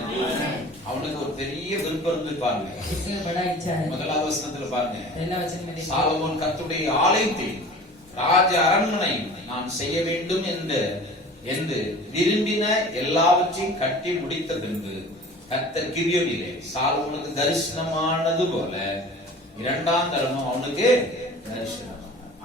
அவனுக்கு ஒரு பெரிய விருப்பம் இருந்து பாருங்க. इसमें बड़ा इच्छा है. முதலாவது வசனத்துல பாருங்க. पहला वचन में देखिए, சாலமோன் கர்த்தருடைய ஆலயத்தை ராஜ அரண்மனை நான் செய்ய வேண்டும் என்று விரும்பின எல்லாவற்றையும் கட்டி முடித்த பின்பு கர்த்தர் கிபியோனிலே சாலமோனுக்கு தரிசனமானது போல இரண்டாம் தரமும் அவனுக்கு தரிசனம்.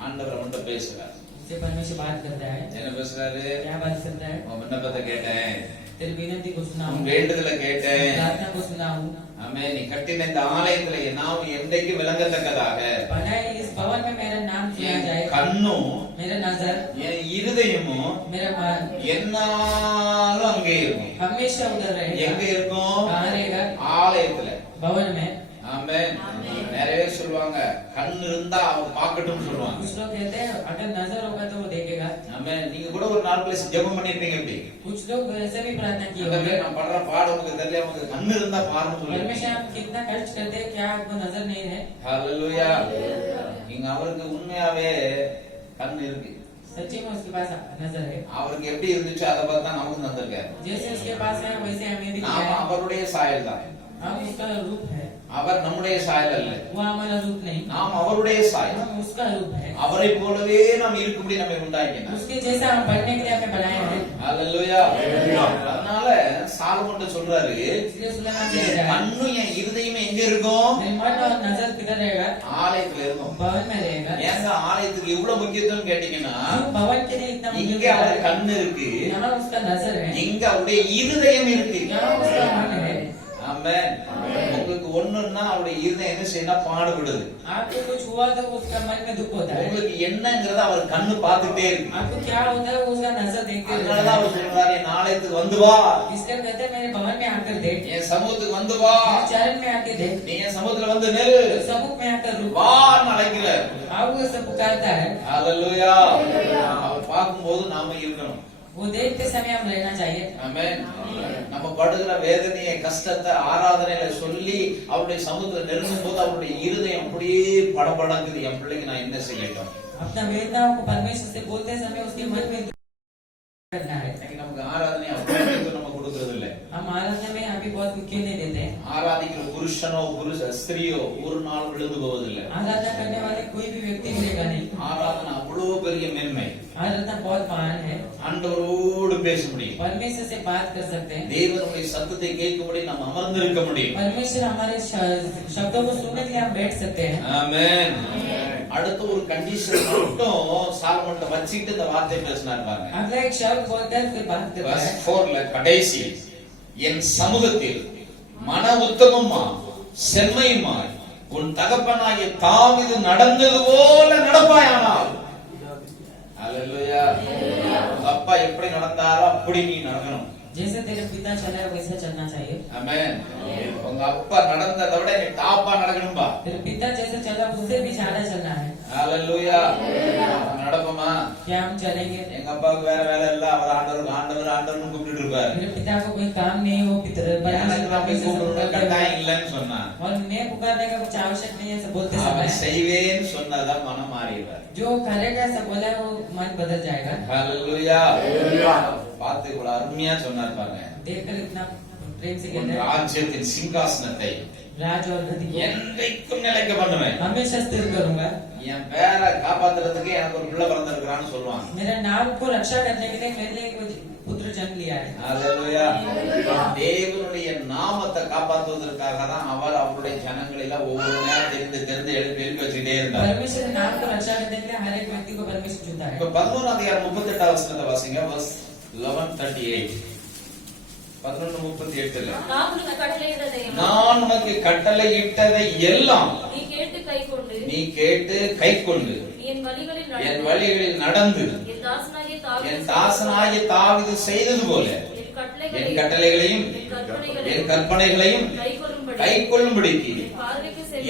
ஆண்டவர் அவன்கிட்ட பேசுறார். इससे परमेश्वर बात करता है. என்ன பேசுறாரு? क्या बात करता है? உன் விண்ணப்பத்தை கேட்டேன், तेरी विनती को सुना உன் हूँ, வேண்டுதலை கேட்டேன். प्रार्थना को सुना हूँ. ஆமென். நீ கட்டின இந்த ஆலயத்துல என் நாமம் என்றைக்கு விளங்கத்தக்கதாக बनाए इस भवन में मेरा नाम सुना என் जाए, கண்ணும் मेरा नजर, என் இருதயமும் मेरा मन என்னாலும் அங்கே இருக்கும். हमेशा उधर எங்க रहेगा. இருக்கும்? कहाँ रहेगा? ஆலயத்துல. भवन में. ஆமென். நிறைய பேர் சொல்லுவாங்க கண் இருந்தா அவன் பார்க்கட்டும் சொல்லுவாங்க. कुछ लोग कहते हैं अगर नजर होगा तो वो देखेगा. ஆமென். நீங்க கூட ஒரு 4 பிளேஸ் ஜெபம் பண்ணிருப்பீங்க. எப்படி कुछ लोग ऐसे भी प्रार्थना किए होंगे, நான் பண்ற பாடம் உங்களுக்கு தெரியல, உங்களுக்கு கண் இருந்தா பாருன்னு சொல்லுங்க. परमेश्वर आप कितना कष्ट करते हैं, क्या आपको नजर नहीं है? ஹalleluya. நீங்க அவருக்கு உண்மையாவே கண் இருக்கு. सच्ची में उसके पास नजर है. அவருக்கு எப்படி இருந்துச்சு அதை பார்த்தா நமக்கு தந்திருக்காரு. जैसे उसके पास है वैसे हमें भी दिया நாம है. அவருடைய சாயல் தான். हम उसका रूप है, அவர் நம்முடைய சாயல் அல்ல. वो हमारा रूप नहीं, நாம் அவருடைய சாயல். हम उसका रूप है. அவரை போலவே நாம் இருக்கும்படி நம்மை உண்டாக்கினார். उसके जैसा हम बनने के लिए हमें बनाया है. ஹalleluya. அதனால சாலமோன் சொல்றாரு, इसलिए सुलेमान जी कह रहा है, கண்ணும் என் இருதயமே எங்க இருக்கும்? मेरे मन और नजर किधर रहेगा? ஆலயத்துல இருக்கும். भवन में रहेगा. ஏங்க ஆலயத்துக்கு இவ்வளவு முக்கியத்துவம் கேட்டீங்கன்னா, क्यों भवन के लिए इतना இங்க मुख्य அவர் है? கண் இருக்கு, यहाँ उसका नजर है, இங்க அவருடைய இருதயம் இருக்கு. यहाँ उसका मन है. ஆமென். உங்களுக்கு ஒண்ணுன்னா அவருடைய இருதயம் என்ன செய்யணும்? பாடுபடுது. आपको कुछ हुआ तो उसका मन में दुख होता है. உங்களுக்கு என்னங்கறத அவர் கண்ணு பார்த்துட்டே இருக்கு. आपको क्या होता है वो उसका नजर देखते அதனாலதான் रहता அவர் சொல்றாரு, என் ஆலயத்துக்கு வந்து வா, है. इसलिए कहते हैं मेरे भवन में आकर देख, என் சமூகத்துக்கு வந்து வா, मेरे चरण में आके देख, நீ என் சமூகத்துல வந்து நெல் समुख में आकर रुक. வான்னு அழைக்கிறார். आप उसे पुकारता है. ஹalleluya. அவர் பார்க்கும்போது நாம இருக்கணும். वो देखते समय हम रहना चाहिए. ஆமென். நம்ம படுகிற வேதனையை கஷ்டத்தை ஆராதனையில சொல்லி அவருடைய சமூகத்துல நெருங்கும் போது அவருடைய இருதயம் அப்படியே படபடங்குது. என் பிள்ளைக்கு நான் என்ன செய்யட்டும்? अपना वेदनाओं को परमेश्वर से बोलते समय उसके मन में दुख करना है. இன்னைக்கு நமக்கு ஆராதனை அப்படியே நம்ம கொடுக்கறது இல்ல. हम आराधना में अभी बहुत क्यों नहीं देते हैं? ஆராதிக்கிற புருஷனோ ஸ்திரீயோ ஒரு நாள் விழுந்து போவதில்லை. आराधना करने वाले कोई भी व्यक्ति मिलेगा नहीं. ஆராதனை அவ்வளவு பெரிய மேன்மை. आराधना बहुत महान है. ஆண்டவரோடு பேச முடியும். परमेश्वर से बात कर सकते हैं. தேவனுடைய சத்தத்தை கேட்கும்படி நாம் அமர்ந்திருக்க முடியும். परमेश्वर हमारे शब्दों को सुनने के लिए हम बैठ सकते हैं. ஆமென். அடுத்த ஒரு கண்டிஷன் மட்டும் சாலமோன்ட்ட வச்சிட்டு இந்த வார்த்தை பேசினார் பாருங்க. अगला एक शब्द बोलकर फिर बात करता verse है. 4ல கடைசி, என் சமூகத்தில் மன உத்தமமா செம்மையுமாய் உன் தகப்பனாகிய தாவீது நடந்தது போல நடப்பாயானால். ஹalleluya. அப்பா எப்படி நடந்தாரோ அப்படி நீ நடக்கணும். जैसे तेरे पिता चला है वैसा चलना चाहिए। ஆமென். உங்க அப்பா நடந்ததை விட நீ டாப்பா நடக்கணும்பா. तेरे पिता जैसे चला उससे भी ज्यादा चलना है। ஹalleluya. நடப்போமா? क्या हम चलेंगे? எங்க அப்பாவுக்கு வேற வேலை இல்ல, அவர் ஆண்டவர் ஆண்டவர் ஆண்டவர்னு கூப்பிட்டு இருப்பாரு. मेरे पिता को कोई काम नहीं हो पितर கட்டாயம் இல்லைன்னு சொன்னா और मैं पुकारने का कुछ आवश्यक नहीं है ऐसा बोलते அவர் समय செய்வேன்னு சொன்னதா மனம் மாறிடுவார். जो करेगा ऐसा बोला वो मन बदल जाएगा। ஹalleluya. பார்த்து இவ்வளவு அருமையா சொன்னார் பாருங்க. देखकर इतना प्रेम से உன் कहते हैं ராஜ்யத்தின் சிங்காசனத்தை राज और गद्दी को என்றைக்கும் நிலைக்க பண்ணுவேன். हमेशा स्थिर करूंगा। என் பேரை காப்பாத்துறதுக்கு எனக்கு ஒரு பிள்ளை பிறந்திருக்கிறான்னு சொல்லுவாங்க. मेरा नाम को रक्षा करने के लिए मेरे लिए कुछ पुत्र जन्म लिया है। ஹalleluya. தேவனுடைய நாமத்தை காப்பாற்றுவதற்காக தான் அவர் அவருடைய ஜனங்களை எல்லாம் ஒவ்வொரு நேரம் தெரிந்து எழுப்பி வச்சுட்டே இருந்தார். परमेश्वर के नाम को रक्षा करने के लिए हर एक व्यक्ति को परमेश्वर चुनता है। இப்ப 11 அதிகாரம் 38 வசனத்தை வாசிங்க. verse 11:38. 11:38ல நான் உனக்கு கட்டளையிட்டதையும் நான் உனக்கு கட்டளையிட்டதை எல்லாம் நீ கேட்டு கைக்கொண்டு நீ கேட்டு கைக்கொண்டு என் வழிகளில் என் நடந்து வழிகளில் நடந்து என் தாசனாகிய தாவீது என் தாசனாகிய தாவீது செய்தது போல என் என் கட்டளைகளையும் என் கற்பனைகளையும் கைக்கொள்ளும்படிக்கு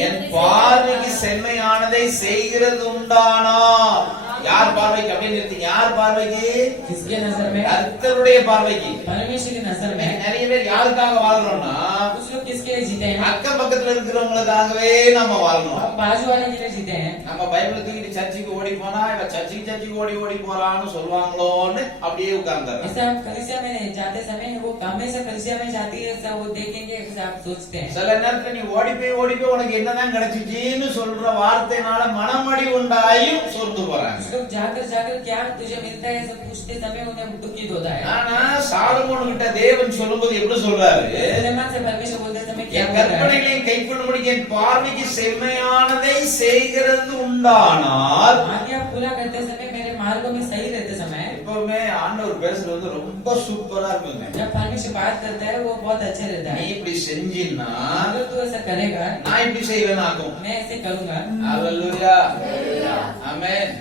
என் பார்வைக்கு செம்மையானதை செய்கிறது உண்டானால். யார் பார்வைக்கு? அப்படின்னு நிறுத்திங்க. யார் பார்வைக்கு? किसके नजर में? கர்த்தருடைய பார்வைக்கு. परमेश्वर की नजर में। நிறைய பேர் யாருக்காக வாழ்றோம்னா कुछ लोग किसके लिए जीते हैं? அக்கம் பக்கத்துல இருக்கிறவங்களுக்காகவே நம்ம வாழணும். हम बाजू वाले के लिए जीते हैं। நம்ம பைபிள் தூக்கிட்டு சர்ச்சுக்கு ஓடி போனா இவ சர்ச்சுக்கு ஓடி போறான்னு சொல்லுவாங்களோன்னு அப்படியே உட்கார்ந்தாரு. ऐसा हम कलीसिया में जाते समय वो हमेशा कलीसिया में जाती है ऐसा वो देखेंगे ऐसा आप सोचते हैं। சில நேரத்துல நீ ஓடி போய் உனக்கு என்னதான் கிடைச்சிச்சின்னு சொல்ற வார்த்தைனால மனமடி உண்டாயும் சோர்ந்து போறாங்க. लोग जाकर क्या तुझे मिलता है सब पूछते समय उन्हें दुखित होता है। ஆனா சாலமோன் கிட்ட தேவன் சொல்லும்போது எப்படி சொல்றாரு? सुलेमान से परमेश्वर बोलते समय क्या என் बोल रहा है? கற்பனைகளையும் கைக்கொள்ளும்படி என் பார்வைக்கு செம்மையானதை செய்கிறது உண்டானால். आज्ञा पूरा करते समय मेरे मार्गों में सही रहते समय எப்பவுமே ஆண்டவர் பேசுறது வந்து ரொம்ப சூப்பரா இருக்குங்க. जब परमेश्वर बात करता है वो बहुत अच्छे रहता நீ है। இப்படி செஞ்சின்னா अगर तू ऐसा करेगा நான் இப்படி செய்வேனாகும். मैं ऐसे करूंगा। ஹalleluya. ஆமென்.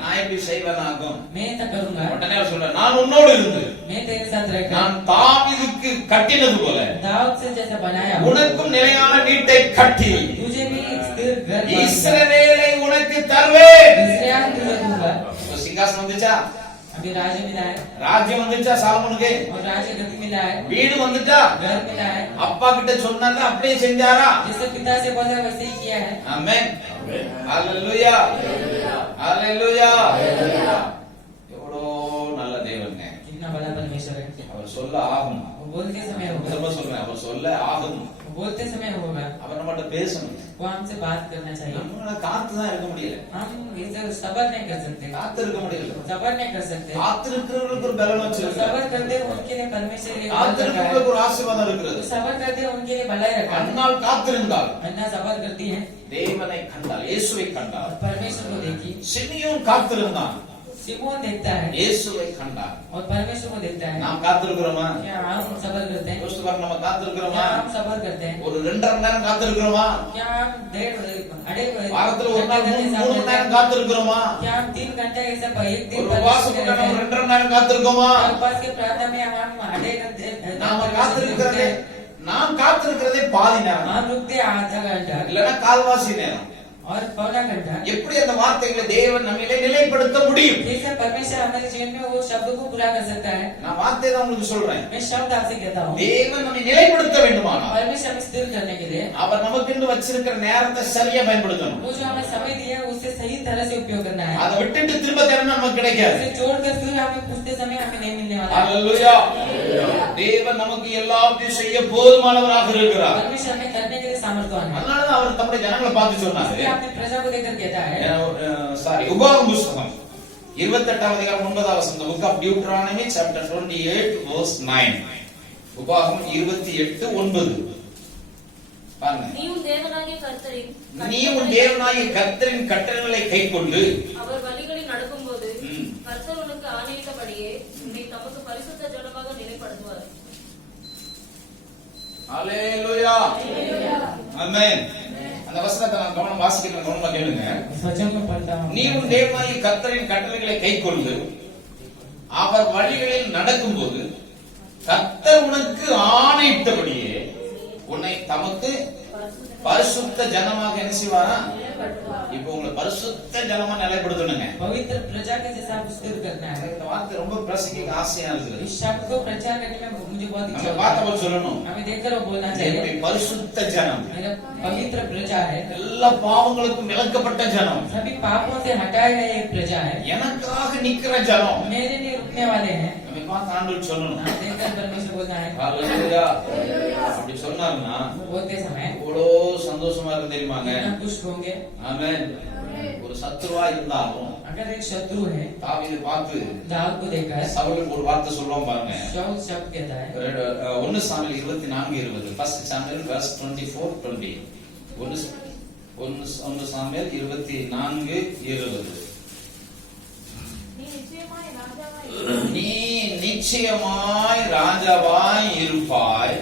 நான் இப்படி செய்வேனாகும். मैं ऐसा करूंगा। உடனே அவர் சொல்றார், நான் உன்னோடு இருந்து मैं तेरे साथ रहकर நான் தாவீதுக்கு கட்டினது போல दाऊद से जैसा बनाया உனக்கும் நிலையான வீட்டை கட்டி तुझे भी एक स्थिर घर बनाऊंगा। இஸ்ரவேலை உனக்கு தருவேன். इस्राएल तुझे दूंगा। இப்ப சிங்காசனம் வந்துச்சா? अभी राज्य मिला है ராஜ்யம் வந்துச்சா சாலமோனுக்கு? और राज्य गति मिला है, வீடு வந்துச்சா? घर मिला है। அப்பா கிட்ட சொன்னதை அப்படியே செஞ்சாரா? जैसे पिता से बोला वैसे ही किया है। ஆமென். ஹalleluya. ஹalleluya. எவ்வளோ நல்ல தேவன். कितना बड़ा परमेश्वर है। அவர் சொல்ல ஆகும். वो बोलते समय होगा, திரும்ப சொல்றேன், அவர் சொல்ல ஆகும். वो बोलते समय होगा। அவர் நம்மகிட்ட பேசணும். वो हमसे बात करना चाहिए। நம்மளால காத்துதான் இருக்க முடியல. हम इसे सबर नहीं कर सकते, காத்து இருக்க முடியல. सबर नहीं कर सकते। காத்திருக்கிறவர்களுக்கு ஒரு பலன் जो வச்சிருக்காரு. सबर करते हैं उनके लिए परमेश्वर ने बल रखा है। காத்திருக்கிறவர்களுக்கு ஒரு ஆசீர்வாதம் இருக்கிறது. जो सबर करते हैं उनके लिए भलाई रखा है। அன்னால் காத்திருந்தால் अन्ना सबर करती है தேவனை கண்டால், இயேசுவை और கண்டால். परमेश्वर को देखी। சிமியோன் காத்திருந்தான், सिमोन देखता है இயேசுவை கண்டான். और परमेश्वर को देखता है। நாம் காத்திருக்கிறோமா? क्या हम सबर करते हैं? யோசித்து பாருங்க, நம்ம காத்திருக்கிறோமா? क्या हम सबर करते हैं? ஒரு 2.5 மணி நேரம் காத்திருக்கிறோமா? क्या हम வாரத்துல ஒரு நாள் 3 மணி நேரம் காத்திருக்கிறோமா? क्या हम 3 घंटे ऐसा एक दिन ஒரு உபவாசம் கூட நம்ம 2.5 மணி நேரம் காத்திருக்கோமா? उपवास के प्रार्थना में हम आधे घंटे நாம காத்திருக்கிறதே, நாம் காத்திருக்கிறதே பாதி நேரம், हम रुकते आधा घंटा இல்லைன்னா கால்வாசி நேரம். और पौना घंटा। எப்படி அந்த வார்த்தைகளை தேவன் நம்மிலே நிலைப்படுத்த முடியும்? जैसे परमेश्वर हमारे जीवन में वो शब्द को पूरा कर सकता है। நான் வார்த்தை தான் உங்களுக்கு சொல்றேன். मैं शब्द आपसे कहता हूँ, தேவன் நம்மை நிலைப்படுத்த வேண்டுமானால் परमेश्वर हमें स्थिर करने के लिए அவர் நமக்கென்று வச்சிருக்கிற நேரத்தை சரியா பயன்படுத்தணும். वो जो हमें समय दिया है उससे सही तरह से उपयोग करना है। அதை விட்டுட்டு திரும்ப தேடனா நமக்கு கிடைக்காது. उसे छोड़कर फिर हमें पूछते समय हमें नहीं मिलने वाला है। ஹalleluya. தேவன் நமக்கு எல்லாவற்றையும் செய்ய போதுமானவராக இருக்கிறார். परमेश्वर हमें करने के लिए सामर्थ्यवान है। அதனால தான் அவர் தம்முடைய ஜனங்களை பார்த்து சொன்னாரு. इसलिए अपनी प्रजा को देखकर कहता है, உபாகமம் புத்தகம் 28 அதிகாரம் 9 வசனம், the book of Deuteronomy chapter 28 verse 9. உபாகமம் 28:9 பாருங்க. நீ உன் தேவனாகிய கர்த்தரின் கட்டளைகளை கைக்கொண்டு அவர் வழிகளில் நடக்கும்போது ம். கர்த்தர் உனக்கு ஆணையிட்டபடியே உன்னை தமக்கு பரிசுத்த ஜனமாக நிலைப்படுத்துவார். ஹalleluya. ஆமென். அந்த வசனத்தை நான் கவனம் வாசிக்கிறேன், கவனமா கேளுங்க. वचन को पढ़ता हूँ। நீ உன் தேவனாகிய கர்த்தரின் கட்டளைகளை கைக்கொண்டு அவர் வழிகளில் நடக்கும்போது கர்த்தர் உனக்கு ஆணையிட்டபடியே உன்னை தமக்கு பரிசுத்த ஜனமாக என்ன செய்வாரா? இப்போ உங்களை பரிசுத்த ஜனமா நிலைப்படுத்தணுங்க. पवित्र प्रजा के जैसा आप स्थिर करना है। இந்த வார்த்தை ரொம்ப பிரசங்கிக்க ஆசையா இருக்குது. इस शब्द को प्रचार करने में मुझे बहुत इच्छा நம்ம होती பார்த்தவ है। சொல்லணும், हमें देखकर वो बोलना என்னுடைய चाहिए பரிசுத்த ஜனம், मेरा पवित्र प्रजा है, எல்லா பாவங்களுக்கும் விலக்கப்பட்ட ஜனம், सभी पापों से हटाए गए एक प्रजा है, எனக்காக நிக்கிற ஜனம். मेरे लिए रुकने वाले हैं। நம்ம பார்த்து ஆண்டவர் சொல்லணும். हम देखकर परमेश्वर बोलना है। ஹalleluya. அப்படி சொன்னாருன்னா वो बोलते समय எவ்வளோ சந்தோஷமா இருக்கு தெரியுமாங்க. कितना खुश होंगे। ஆமென். ஒரு சத்துருவா இருந்தாலும் अगर एक शत्रु है தாவீது பார்த்து दाऊद को देखकर சவுலுக்கு ஒரு வார்த்தை சொல்லுவான் பாருங்க. शाऊल शब्द कहता है 1 Samuel 24:20. First Samuel verse 24:20. 1 Samuel 24:20. நீ நிச்சயமாய் ராஜாவாய் இருப்பாய்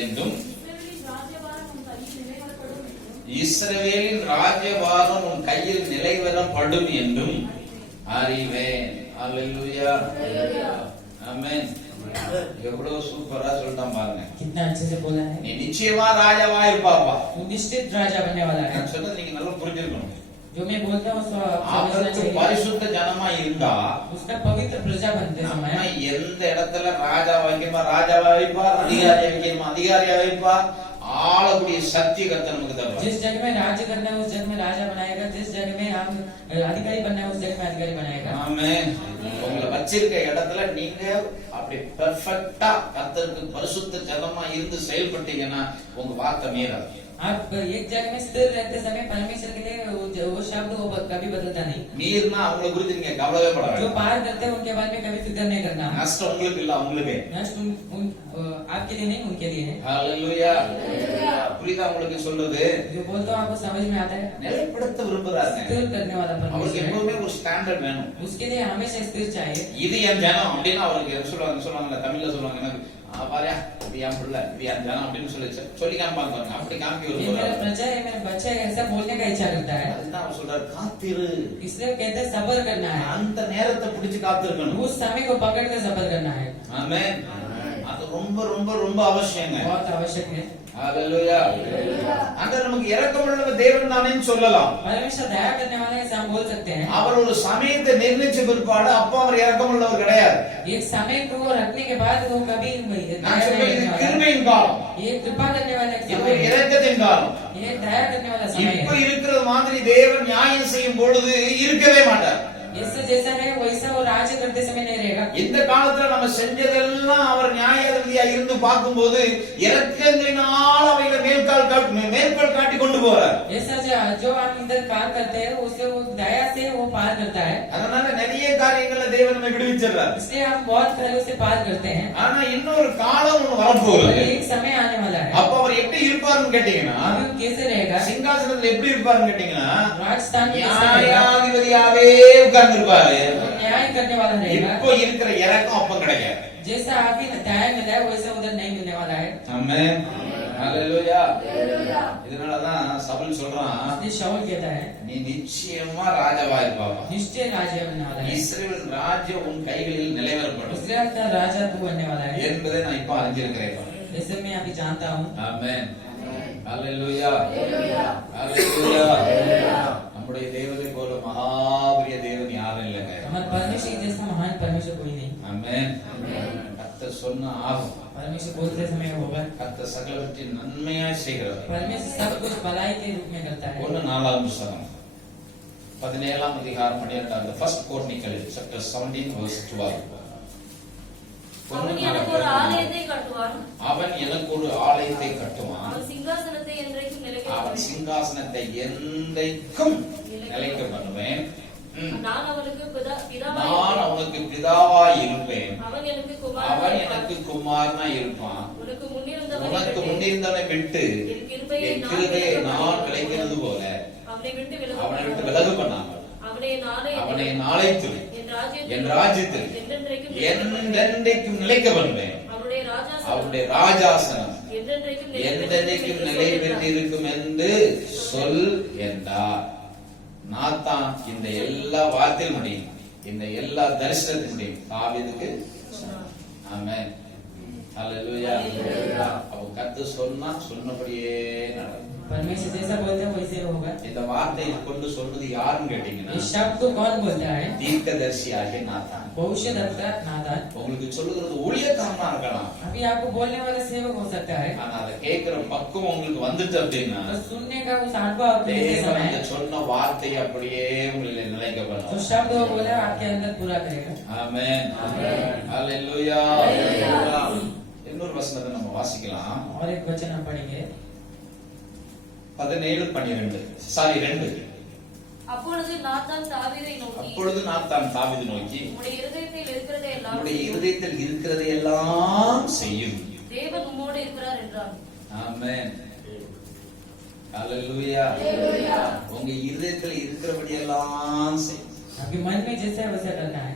என்றும் இஸ்ரவேலின் ராஜ்யபாரம் உன் கையில் நிலைவரப்படும் என்றும் அறிவேன். அல்லேலூயா. ஆமென். எவ்வளவு சூப்பரா சொல்லிட்டான் பாருங்க. कितना अच्छे से बोला है। நீ நிச்சயமா ராஜாவா இருப்பாப்பா. वो निश्चित राजा बनने वाला है। நான் சொன்னது நீங்க நல்லா புரிஞ்சிருக்கணும். जो मैं बोलता हूँ उसको समझना அவருக்கு चाहिए। பரிசுத்த ஜனமா இருந்தா उसका पवित्र प्रजा बनते நம்ம समय எந்த இடத்துல ராஜா வைக்கணுமா ராஜாவா வைப்பார், அதிகாரியா வைக்கணுமா அதிகாரியா வைப்பார். ஆளக்கூடிய சக்தி கர்த்தர் நமக்கு தருவார். जिस जगह में राज्य करना है उस जगह में राजा बनाएगा, जिस जगह में हम अधिकारी बनना है उस जगह में अधिकारी बनाएगा। ஆமென். உங்களை வச்சிருக்க இடத்துல நீங்க அப்படி பெர்ஃபெக்ட்டா கர்த்தருக்கு பரிசுத்த ஜனமா இருந்து செயல்பட்டீங்கன்னா உங்க வார்த்தை மீறாது. आप एक जगह में स्थिर रहते समय परमेश्वर के लिए वो शब्द वो कभी बदलता नहीं। மீறினா அவங்களை குறித்து நீங்க கவலையே பட जो வேண்டாம். पार करते हैं उनके बारे में कभी फिक्र नहीं करना। நஷ்டம் உங்களுக்கு இல்ல, அவங்களுக்கு. नष्ट आपके लिए नहीं उनके लिए है। ஹalleluya. புரியுதா உங்களுக்கு சொல்றது? जो बोलता हूँ आपको समझ में आता है। நிலைப்படுத்த விரும்புறாங்க. स्थिर करने वाला அவருக்கு परमेश्वर है। எப்பவுமே ஒரு ஸ்டாண்டர்ட் வேணும். उसके लिए हमेशा स्थिर चाहिए। இது என் ஜனம் அப்படின்னு அவருக்கு என்ன சொல்லுவாங்க தமிழ்ல சொல்லுவாங்க, எனக்கு பாரியா இது என் பிள்ளை இது என் ஜனம் அப்படின்னு சொல்லி காமிப்பாங்க பாருங்க. அப்படி காமிக்க ये मेरा விரும்புறாரு. प्रजा है, मेरा बच्चा है, ऐसा बोलने का इच्छा करता है। அதுதான் அவர் சொல்றாரு, காத்திரு. इसलिए कहते हैं सबर करना है। அந்த நேரத்தை பிடிச்சு காத்திருக்கணும். उस समय को पकड़ कर सबर करना है। ஆமென். அது ரொம்ப ரொம்ப ரொம்ப அவசியங்க. बहुत आवश्यक है। ஹalleluya. அந்த நமக்கு இரக்கமுள்ள தேவன் தானேன்னு சொல்லலாம். परमेश्वर दया करने वाला है ऐसा हम बोल सकते हैं। அவர் ஒரு சமயத்தை நிர்ணயிச்ச பிற்பாடு அப்போ அவர் இரக்கமுள்ளவர் கிடையாது. एक समय को रखने के बाद वो कभी நான் சொல்றது இது கிருபையின் காலம். ये कृपा करने वाला एक இது समय है। இரக்கத்தின் காலம். ये दया करने वाला समय இப்ப है। இருக்கிற மாதிரி தேவன் நியாயம் செய்யும் பொழுது இருக்கவே மாட்டார். इससे जैसा है वैसा वो राज्य करते समय नहीं रहेगा। இந்த காலத்துல நம்ம செஞ்சதெல்லாம் அவர் நியாயாதிபதியா இருந்து பார்க்கும்போது இரக்கங்களினால் அவைகளை மேற்கோள் காட்டி கொண்டு போறார். ऐसा जो हम इधर पार करते हैं उसे वो दया से वो पार करता है। அதனால நிறைய காரியங்களை தேவன் நம்ம விடுவிச்சிடுறார். इसलिए हम बहुत कार्यों से पार करते हैं। ஆனா இன்னொரு காலம் ஒண்ணு வரப்போகுது. और एक समय आने वाला है। அப்ப அவர் எப்படி இருப்பாருன்னு கேட்டீங்கன்னா, अभी वो कैसे रहेगा? சிங்காசனத்துல எப்படி இருப்பாருன்னு கேட்டீங்கன்னா राजस्थान में कैसे रहेगा? நியாயாதிபதியாவே உட்கார்ந்திருப்பாரு. न्याय करने वाला रहेगा। இப்போ இருக்கிற இறக்கம் அப்ப கிடைக்காது. जैसा अभी न्याय मिला है वैसा उधर नहीं मिलने वाला है। ஆமென். ஹalleluya. இதனாலதான் சவுல் சொல்றான், इसलिए शाऊल कहता है நீ நிச்சயமா ராஜாவா இருப்பாப்பா. निश्चय राजा बनने वाला है। இஸ்ரவேல் ராஜ்யம் உன் கைகளில் நிலைவரப்படும் इस्राएल का राजा तू बनने वाला है। என்பதை நான் இப்ப அறிஞ்சிருக்கிறேன். जैसे मैं अभी जानता हूँ। ஆமென். ஹalleluya. ஹalleluya. நம்முடைய தேவனை போல மகாபரிய தேவன் யாரும் இல்லைங்க. हमारे परमेश्वर के जैसा महान परमेश्वर कोई नहीं। ஆமென். கர்த்தர் சொன்ன ஆகும். परमेश्वर बोलते समय होगा। கர்த்தர் சகலவற்றையும் நன்மையாய் செய்கிறவர். परमेश्वर सब कुछ भलाई के रूप में करता है। 1 புத்தகம் 17 அதிகாரம் 12 First Chronicles chapter 17 verse 12. அவன் எனக்கு ஒரு ஆலயத்தை கட்டுவான். அவன் எனக்கு ஒரு ஆலயத்தை கட்டுவான். அவன் சிங்காசனத்தை என்றைக்கும் நிலைக்க அவன் பண்ணுவான். சிங்காசனத்தை என்றைக்கும் நிலைக்க பண்ணுவேன். நான் அவனுக்கு நான் அவனுக்கு பிதாவாய் இருப்பேன். அவன் எனக்கு அவன் எனக்கு குமாரனா இருப்பான். உனக்கு உனக்கு முன்னிருந்தவனை விட்டு என் கிருபையை நான் விளைக்கிறது போல அவனை விட்டு விலகு பண்ணாமல் அவனை நாளைத்து என் ராஜ்யத்தில் என்றென்றைக்கும் நிலைக்க பண்ணுவேன். அவருடைய ராஜாசனம் என்றென்றைக்கும் நிலை பெற்றிருக்கும் என்று சொல் என்றார். நாத்தான் இந்த எல்லா வார்த்தையில் முடியும், இந்த எல்லா தரிசனத்தின் முடியும் தாவீதுக்கு. ஆமென். ஹalleluya. அப்ப கர்த்தர் சொன்னா சொன்னபடியே நடக்கும். परमेश्वर जैसा बोलते हैं वैसे होगा। இந்த வார்த்தையை கொண்டு சொன்னது யாருன்னு கேட்டீங்கன்னா इस शब्द को कौन बोलता है? தீர்க்கதரிசியாகிய நாத்தான். भविष्यद्वक्ता नातान। உங்களுக்கு சொல்லுகிறது ஊழியக்காரனா இருக்கலாம். अभी आपको बोलने वाला सेवक हो सकता है। ஆனா அதை கேட்கிற பக்குவம் உங்களுக்கு வந்துட்டு அப்படின்னா तो सुनने का उस अनुभव आपके लिए தேவன் समय அந்த சொன்ன வார்த்தையை அப்படியே உங்களிலே நிலைக்க तो பண்ணும். शब्द वो बोला आपके अंदर पूरा करेगा। ஆமென். ஹalleluya. இன்னொரு வசனத்தை நம்ம வாசிக்கலாம். और एक वचन हम पढ़ेंगे 17:12 சாரி 2. அப்பொழுது நாத்தான் தாவீதை நோக்கி, அப்பொழுது நாத்தான் தாவீது நோக்கி, உம்முடைய இருதயத்தில் இருக்கிறதை எல்லாம் உம்முடைய இருதயத்தில் இருக்கிறதை எல்லாம் செய்யும். தேவன் உம்மோடு இருக்கிறார் என்றான். ஆமென். ஹalleluya. உங்க இருதயத்தில் இருக்கிறபடி எல்லாம் செய்யும். आपके मन में जैसा है वैसा करना है।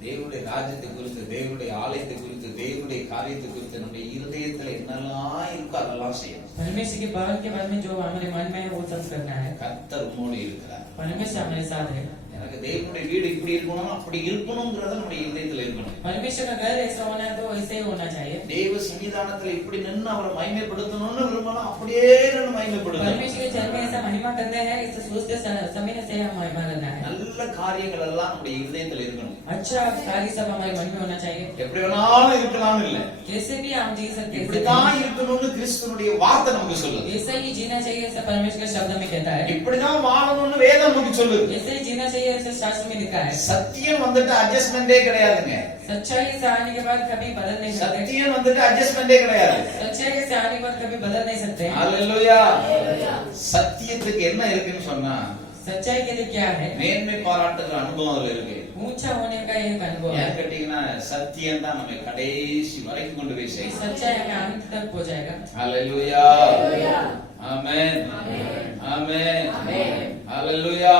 தேவனுடைய ராஜ்யத்தை குறித்து, தேவனுடைய ஆலயத்தை குறித்து, தேவனுடைய காரியத்தை குறித்து நம்முடைய இருதயத்துல என்னெல்லாம் இருக்கோ அதெல்லாம் செய்யணும். परमेश्वर के भवन के बारे में जो हमारे मन में है वो सब करना है। கர்த்தர் உம்மோடு இருக்கிறார். परमेश्वर हमारे साथ है। எனக்கு தேவனுடைய வீடு இப்படி இருக்கணும் அப்படி இருக்கணும்ங்கறத நம்முடைய இதயத்துல இருக்கணும். परमेश्वर का घर ऐसा होना है तो वैसे ही होना चाहिए। தேவ சன்னிதானத்துல இப்படி நின்னு அவரை மகிமைப்படுத்தணும்னு விரும்பலாம், அப்படியே நின்னு மகிமைப்படுத்தணும். परमेश्वर के चरण में ऐसा महिमा करना है, इसे सोचते समय से हम महिमा करना है। நல்ல காரியங்கள் எல்லாம் நம்முடைய இதயத்துல இருக்கணும். अच्छा कार्य सब हमारे मन में होना चाहिए। எப்படி வேணாலும் இருக்கலாம் இல்ல, कैसे भी हम जी सकते हैं। இப்படிதான் இருக்கணும்னு கிறிஸ்துவனுடைய வார்த்தை நமக்கு சொல்லுது. ऐसा ही जीना चाहिए ऐसा परमेश्वर के शब्द में कहता है। இப்படிதான் வாழணும்னு வேதம் நமக்கு சொல்லுது. ऐसे ही जीना चाहिए ऐसा शास्त्र में लिखा है। சத்தியம் வந்துட்டு அட்ஜஸ்ட்மெண்டே கிடையாதுங்க. सच्चाई से आने के बाद कभी बदल नहीं सकते। சத்தியம் வந்துட்டு அட்ஜஸ்ட்மெண்டே கிடையாது. सच्चाई से आने के बाद कभी बदल नहीं सकते। ஹalleluya. சத்தியத்துக்கு என்ன இருக்குன்னு சொன்னா सच्चाई के लिए क्या है? மேன்மை பாராட்டுற அனுபவம் அதுல இருக்கு. ऊंचा होने का एक अनुभव है। ஏன் கேட்டீங்கன்னா சத்தியம் தான் நம்ம கடைசி வரைக்கும் கொண்டு போய் செய்யும். सच्चाई हमें अंत तक पहुंचाएगा। ஹalleluya. ஆமென். ஆமென். ஹalleluya.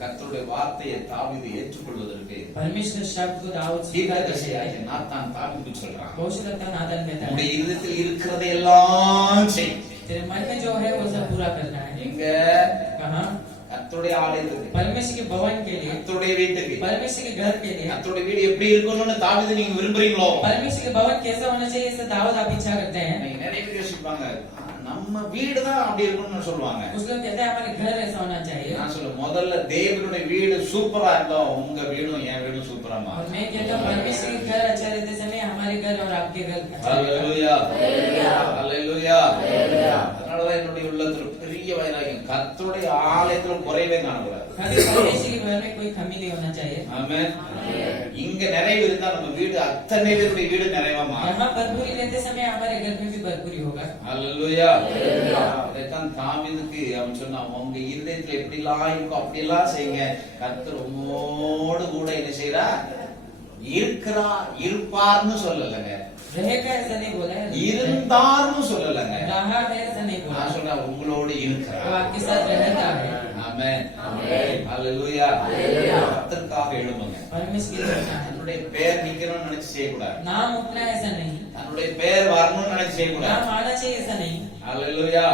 கர்த்தருடைய வார்த்தையை தாவீது ஏற்றுக்கொள்வதற்கு परमेश्वर शब्द को दाऊद स्वीकार करते हैं। தீர்க்கதரிசியாகிய நாத்தான் தாவீதுக்கு சொல்றான், भविष्यद्वक्ता नातान कहता है உன்னுடைய இருதயத்தில் இருக்கிறதை எல்லாம் செய். तेरे मन में जो है वो सब पूरा करना है। எங்க कहाँ? கர்த்தருடைய ஆலயத்துக்கு, परमेश्वर के भवन के लिए, கர்த்தருடைய வீட்டுக்கு. परमेश्वर के घर के लिए। கர்த்தருடைய வீடு எப்படி இருக்கணும்னு தாவீது நீங்க விரும்புறீங்களோ? परमेश्वर के भवन कैसा होना चाहिए ऐसा दाऊद आप इच्छा करते हैं। நீங்க நிறைய பேர் யோசிப்பாங்க, நம்ம வீடு தான் அப்படி இருக்கணும்னு சொல்லுவாங்க. कुछ लोग कहते हैं हमारे घर ऐसा होना चाहिए। நான் சொல்ல முதல்ல தேவனுடைய வீடு சூப்பரா இருந்தா உங்க வீடும் என் வீடும் சூப்பரா और மாறும். मैं कहता हूँ परमेश्वर के घर अच्छा रहते समय हमारे घर और आपके घर अच्छा रहेगा। ஹalleluya. ஹalleluya. அதனாலதான் என்னுடைய உள்ளத்துல பெரிய வைராகியம், கர்த்தருடைய ஆலயத்துல குறைவே காணக்கூடாது. कभी परमेश्वर के घर में कोई कमी नहीं होना चाहिए। ஆமென். இங்க நிறைவு இருந்தா நம்ம வீடு அத்தனை பேருடைய வீடு நிறைவா மாறும். यहाँ भरपूरी रहते समय हमारे घर में भी भरपूरी होगा। ஹalleluya. அதைத்தான் தாவீதுக்கு அவன் சொன்னான், உங்க இருதயத்துல எப்படி எல்லாம் இருக்கோ அப்படி எல்லாம் செய்யுங்க, கர்த்தர் உம்மோடு கூட என்ன செய்றா இருக்கிறா இருப்பார்னு சொல்லலங்க, रहेगा ऐसा नहीं बोला है। இருந்தார்னு சொல்லலங்க. रहा है ऐसा नहीं बोला। நான் சொல்றேன் உங்களோடு वो இருக்கிறார். आपके साथ रहता है। ஆமென். ஹalleluya. கர்த்தருக்காக எழும்புங்க. परमेश्वर के लिए रहना है। தன்னுடைய பேர் நிக்கணும்னு நினைச்சு செய்யக்கூடாது. नाम उठना ऐसा नहीं, தன்னுடைய பேர் வரணும்னு நினைச்சு செய்யக்கூடாது. नाम आना चाहिए ऐसा नहीं। ஹalleluya.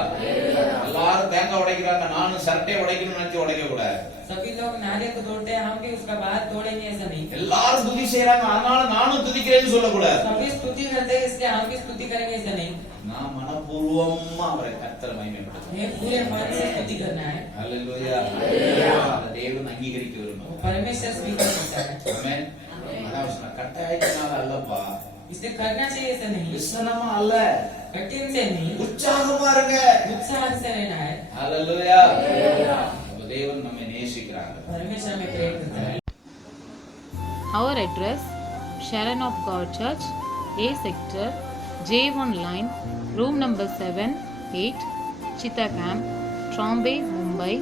எல்லாரும் தேங்காய் உடைக்கிறாங்க, நானும் சட்டை உடைக்கணும்னு நினைச்சு உடைக்க கூடாது. सभी लोग नारियल को तोड़ते हैं, हम भी उसका बाद तोड़ेंगे ऐसा नहीं। எல்லாரும் துதி செய்யறாங்க அதனால நானும் துதிக்கிறேன்னு சொல்லக்கூடாது. सभी स्तुति करते हैं इसलिए हम भी स्तुति करेंगे ऐसा नहीं। நான் மனப்பூர்வமா அவரை கர்த்தரை மகிமைப்படுத்துறேன். हमें पूरे मन से स्तुति करना है। ஹalleluya. அதை தேவன் அங்கீகரிக்க वो விரும்புகிறார். परमेश्वर स्वीकार करता है। ஆமென். அதான் சொன்ன கட்டாயத்தினால அல்லப்பா, इसलिए करना चाहिए ऐसा नहीं, விசனமா அல்ல, कठिन से नहीं, உற்சாகமா இருங்க. उत्साह से रहना है। ஹalleluya. அப்ப தேவன் நம்மை நேசிக்கிறாங்க. परमेश्वर हमें प्रेम करता है। Our address Sharon of God Church, A Sector, J1 Line, Room number 7, 8, Chitta Camp, Trombay, Mumbai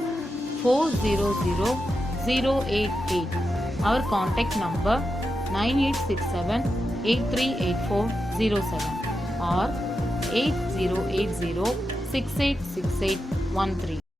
400088. Our contact number 9867838407 or 8080686813.